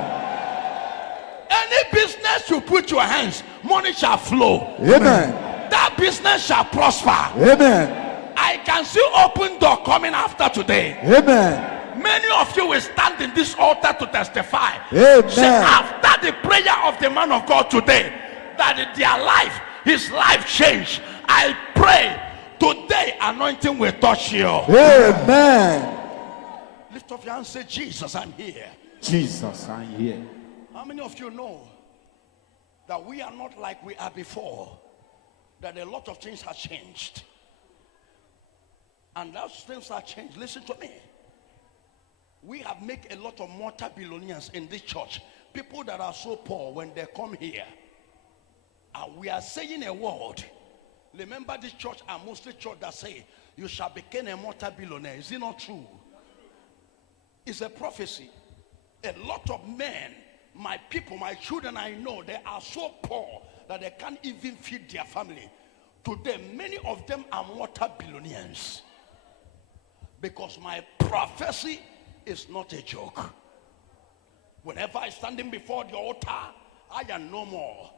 Any business you put your hands, money shall flow. Amen. That business shall prosper. Amen. I can see open door coming after today. Amen. Many of you will stand in this altar to testify. Amen. Say, after the prayer of the man of God today, that their life, his life changed. I pray today anointing will touch you. Amen. Lift up your hand and say, Jesus, I'm here. Jesus, I'm here. How many of you know that we are not like we are before? That a lot of things have changed. And those things have changed. Listen to me. We have made a lot of multi-billionaires in this church. People that are so poor when they come here. And we are saying a word. Remember, this church are mostly church that say, you shall become a multi-billionaire. Is it not true? It's a prophecy. A lot of men, my people, my children, I know, they are so poor that they can't even feed their family. Today, many of them are multi-billionaires. Because my prophecy is not a joke. Whenever I stand in before the altar, I am no more.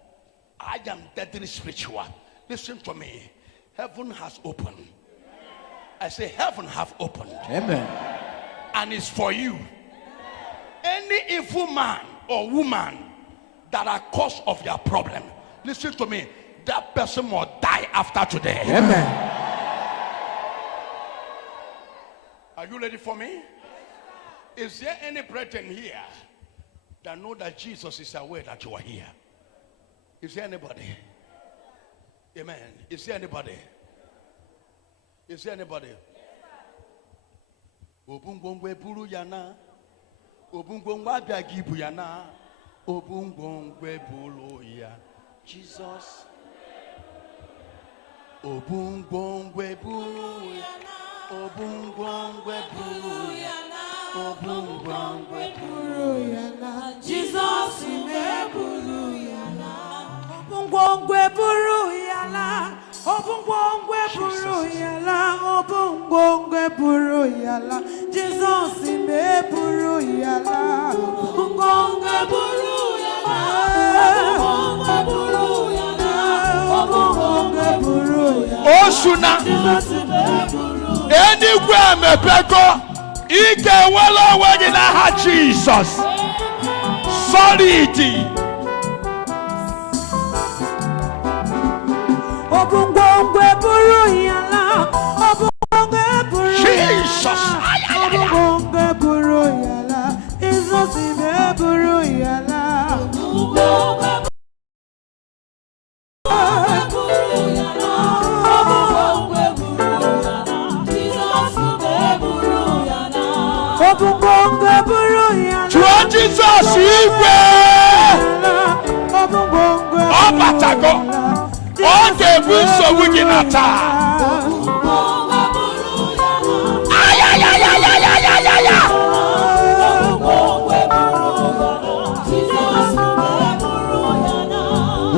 I am deadly spiritual. Listen to me. Heaven has opened. I say heaven have opened. Amen. And it's for you. Any evil man or woman that are cause of your problem, listen to me, that person will die after today. Amen. Are you ready for me? Is there any brethren here that know that Jesus is aware that you are here? Is there anybody? Amen. Is there anybody? Is there anybody? Obungongwe buru yana. Obungongwe abiagibu yana. Obungongwe buru ya. Jesus. Obungongwe buru yana. Obungongwe buru yana. Obungongwe buru yana. Jesus ime buru yana. Obungongwe buru yana. Obungongwe buru yana. Obungongwe buru yana. Jesus ime buru yana. Obungongwe buru yana. Obungongwe buru yana. Obungongwe buru yana. Osuna. Jesus ime buru. Anywhere me peko. Ike wala wadi na ha Jesus. Solidity. Obungongwe buru yana. Obungongwe buru yana. Jesus. Obungongwe buru yana. Jesus ime buru yana. Obungongwe buru yana. Obungongwe buru yana. Jesus ime buru yana. Obungongwe buru yana. Chua Jesus igwe. Obungongwe Obatago. Oge buso wugi nata. Ayayayayayayaya.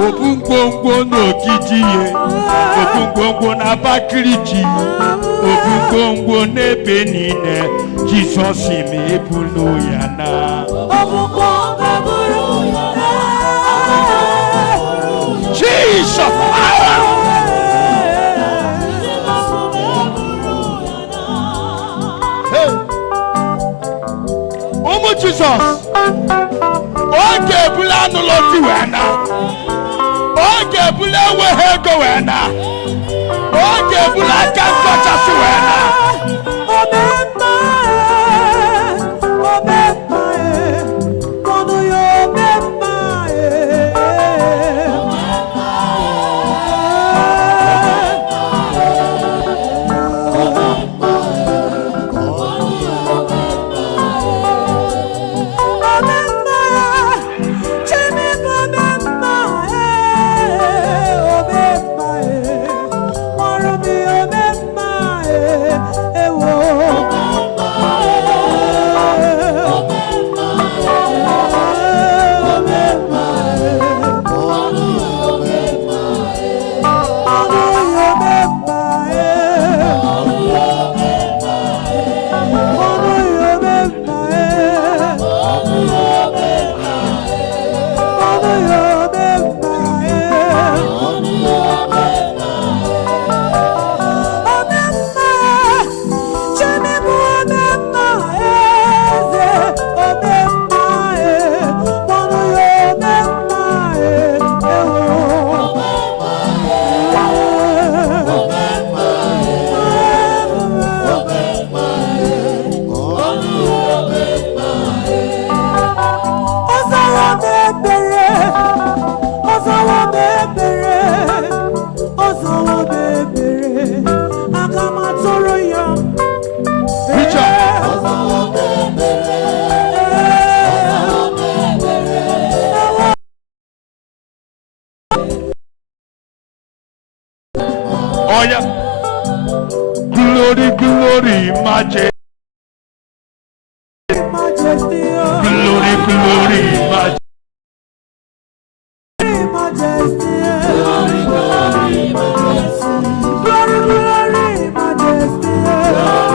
Obungongwo n'ogidiye, obungongwo n'Abakaliki, obungongwo n'ebe niile, Jizọs emebulu ya na. Jesus. Hey. Omo Jesus. Oge bula nulo ti wena. Oge bula wehego wena. Oge bula kankocha si wena. Glory, glory, majesty. Majesty, Glory, glory, majesty. Majesty, glory, glory, majesty, glory, glory,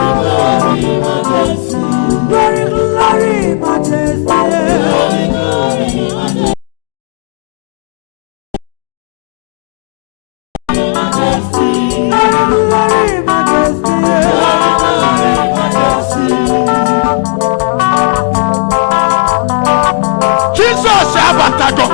majesty, glory, glory, majesty, glory, glory, majesty. Jesus abatago.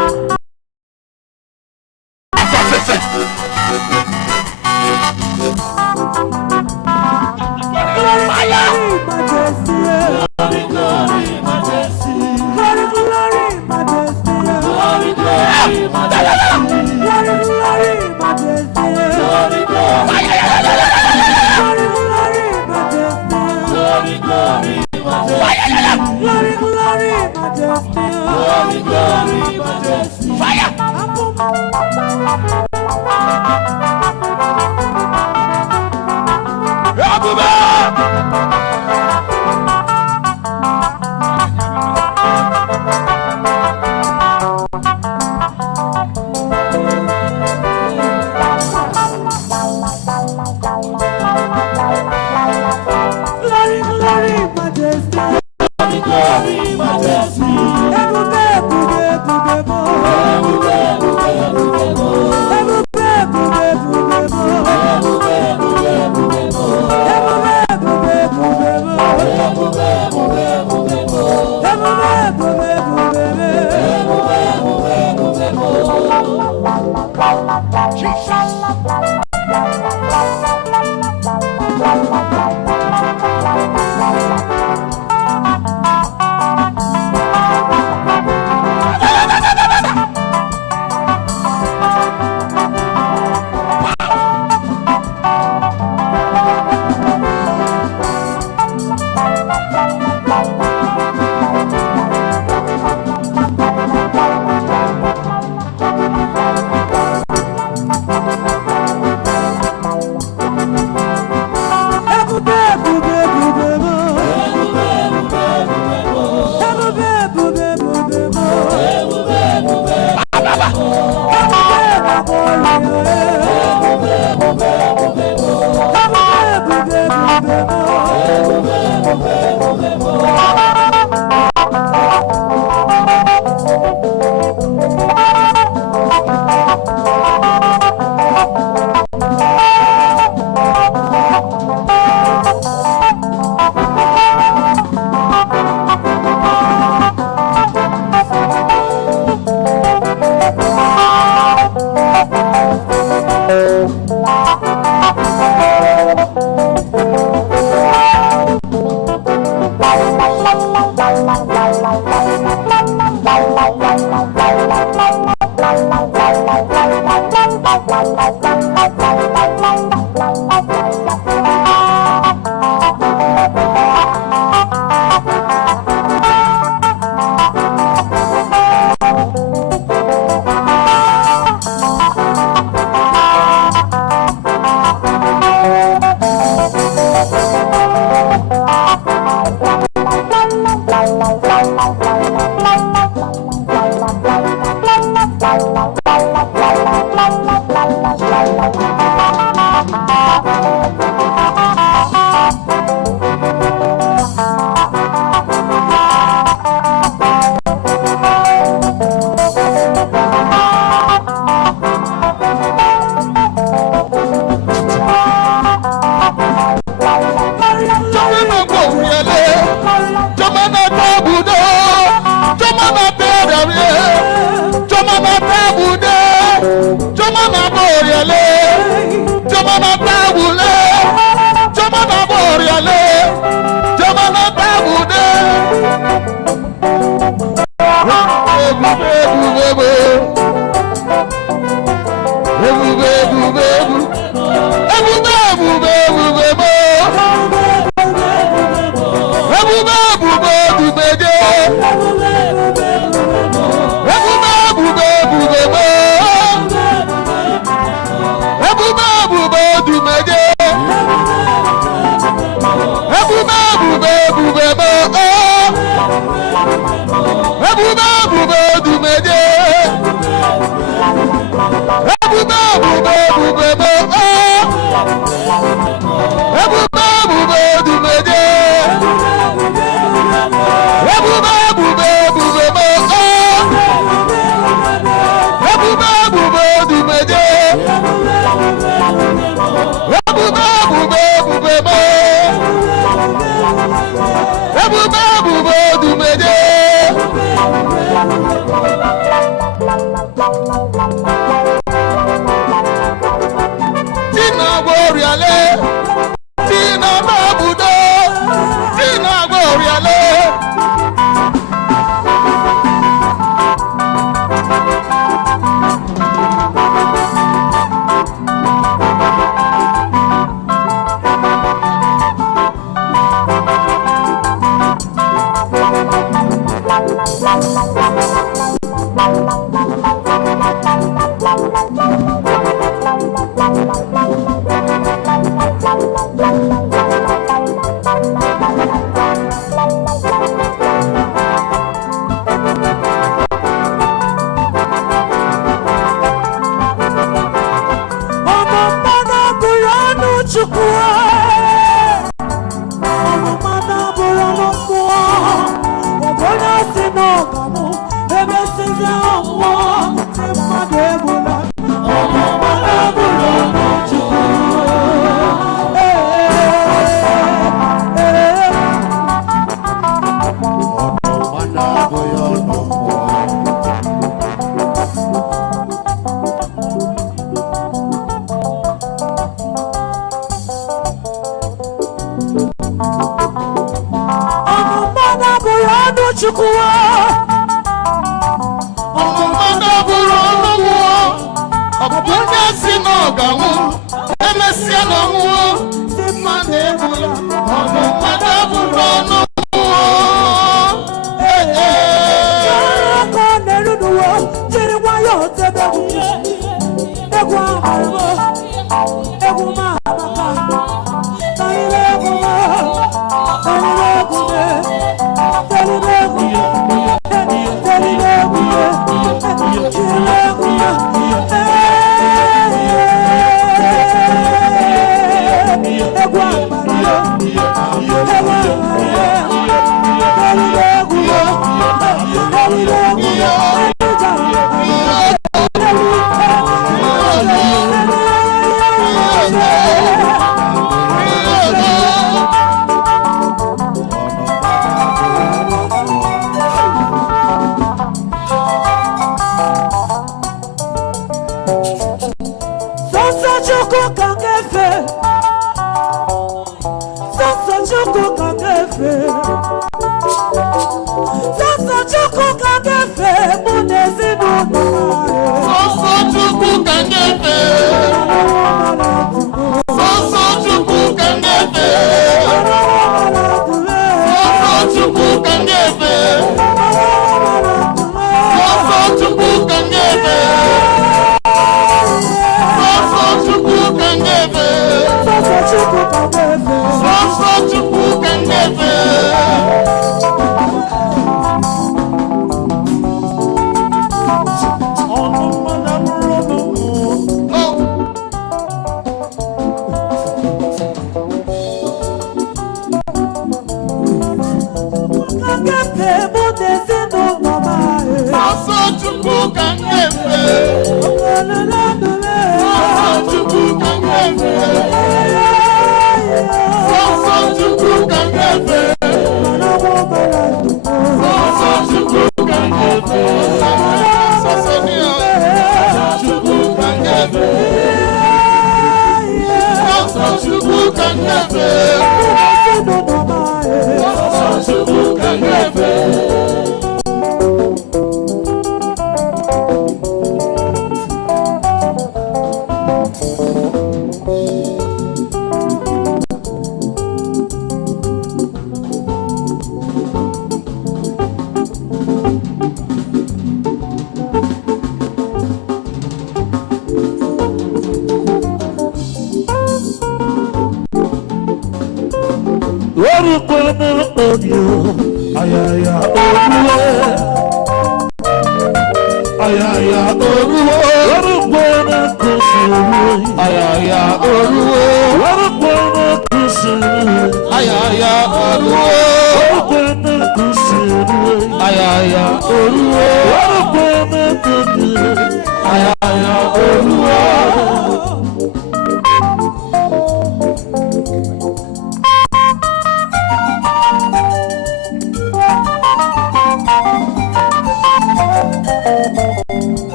ebube ebube Odumeje. Tina Gloriale, Tina Babudo, Tina Gloriale.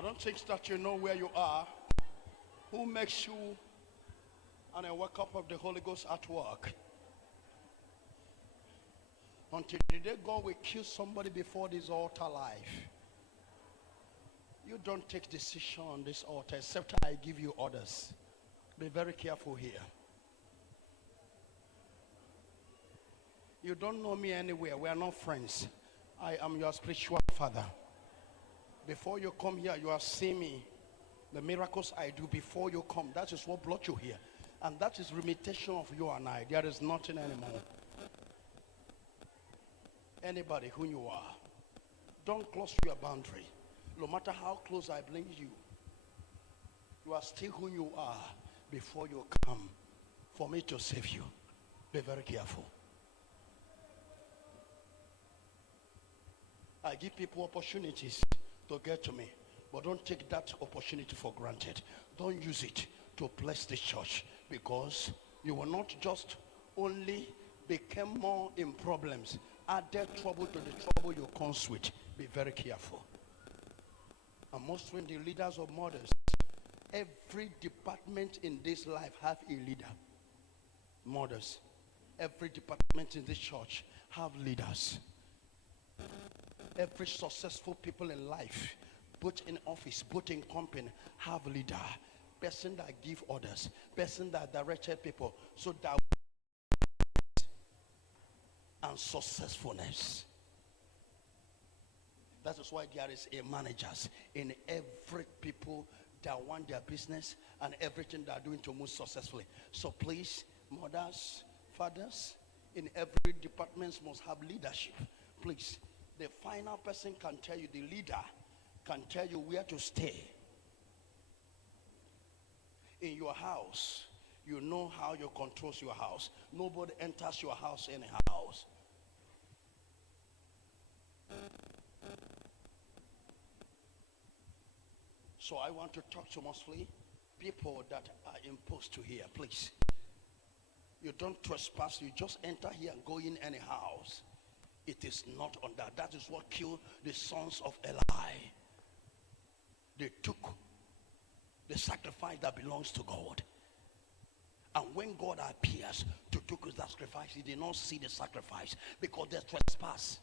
I don't think that you know where you are. Who makes you and a work up of the Holy Ghost at work? Until the day God will kill somebody before this altar life. You don't take decision on this altar except I give you orders. Be very careful here. You don't know me anywhere. We are not friends. I am your spiritual father. Before you come here, you have seen me. The miracles I do before you come. That is what brought you here. And that is limitation of you and I. There is nothing anymore. Anybody who you are, don't close your boundary. No matter how close I bring you, you are still who you are before you come for me to save you. Be very careful. I give people opportunities to get to me, but don't take that opportunity for granted. Don't use it to bless the church, because You will not just only become more in problems, add trouble to the trouble you comes with. Be very careful. And most when the leaders of mothers, every department in this life have a leader. Mothers, every department in this church have leaders. Every successful people in life, both in office, both in company, have leader. Person that give orders, person that directed people, so that and successfulness. That is why there is a managers in every people that want their business and everything they are doing to move successfully. So please, mothers, fathers, in every department must have leadership. Please, the final person can tell you, the leader can tell you where to stay. In your house, you know how you control your house. Nobody enters your house anyhow. So I want to talk to mostly people that are imposed to here. Please, you don't trespass. You just enter here and go in anyhow. It is not on that. That is what killed the sons of Eli. They took the sacrifice that belongs to God. And when God appears to take his sacrifice, he did not see the sacrifice because they trespass.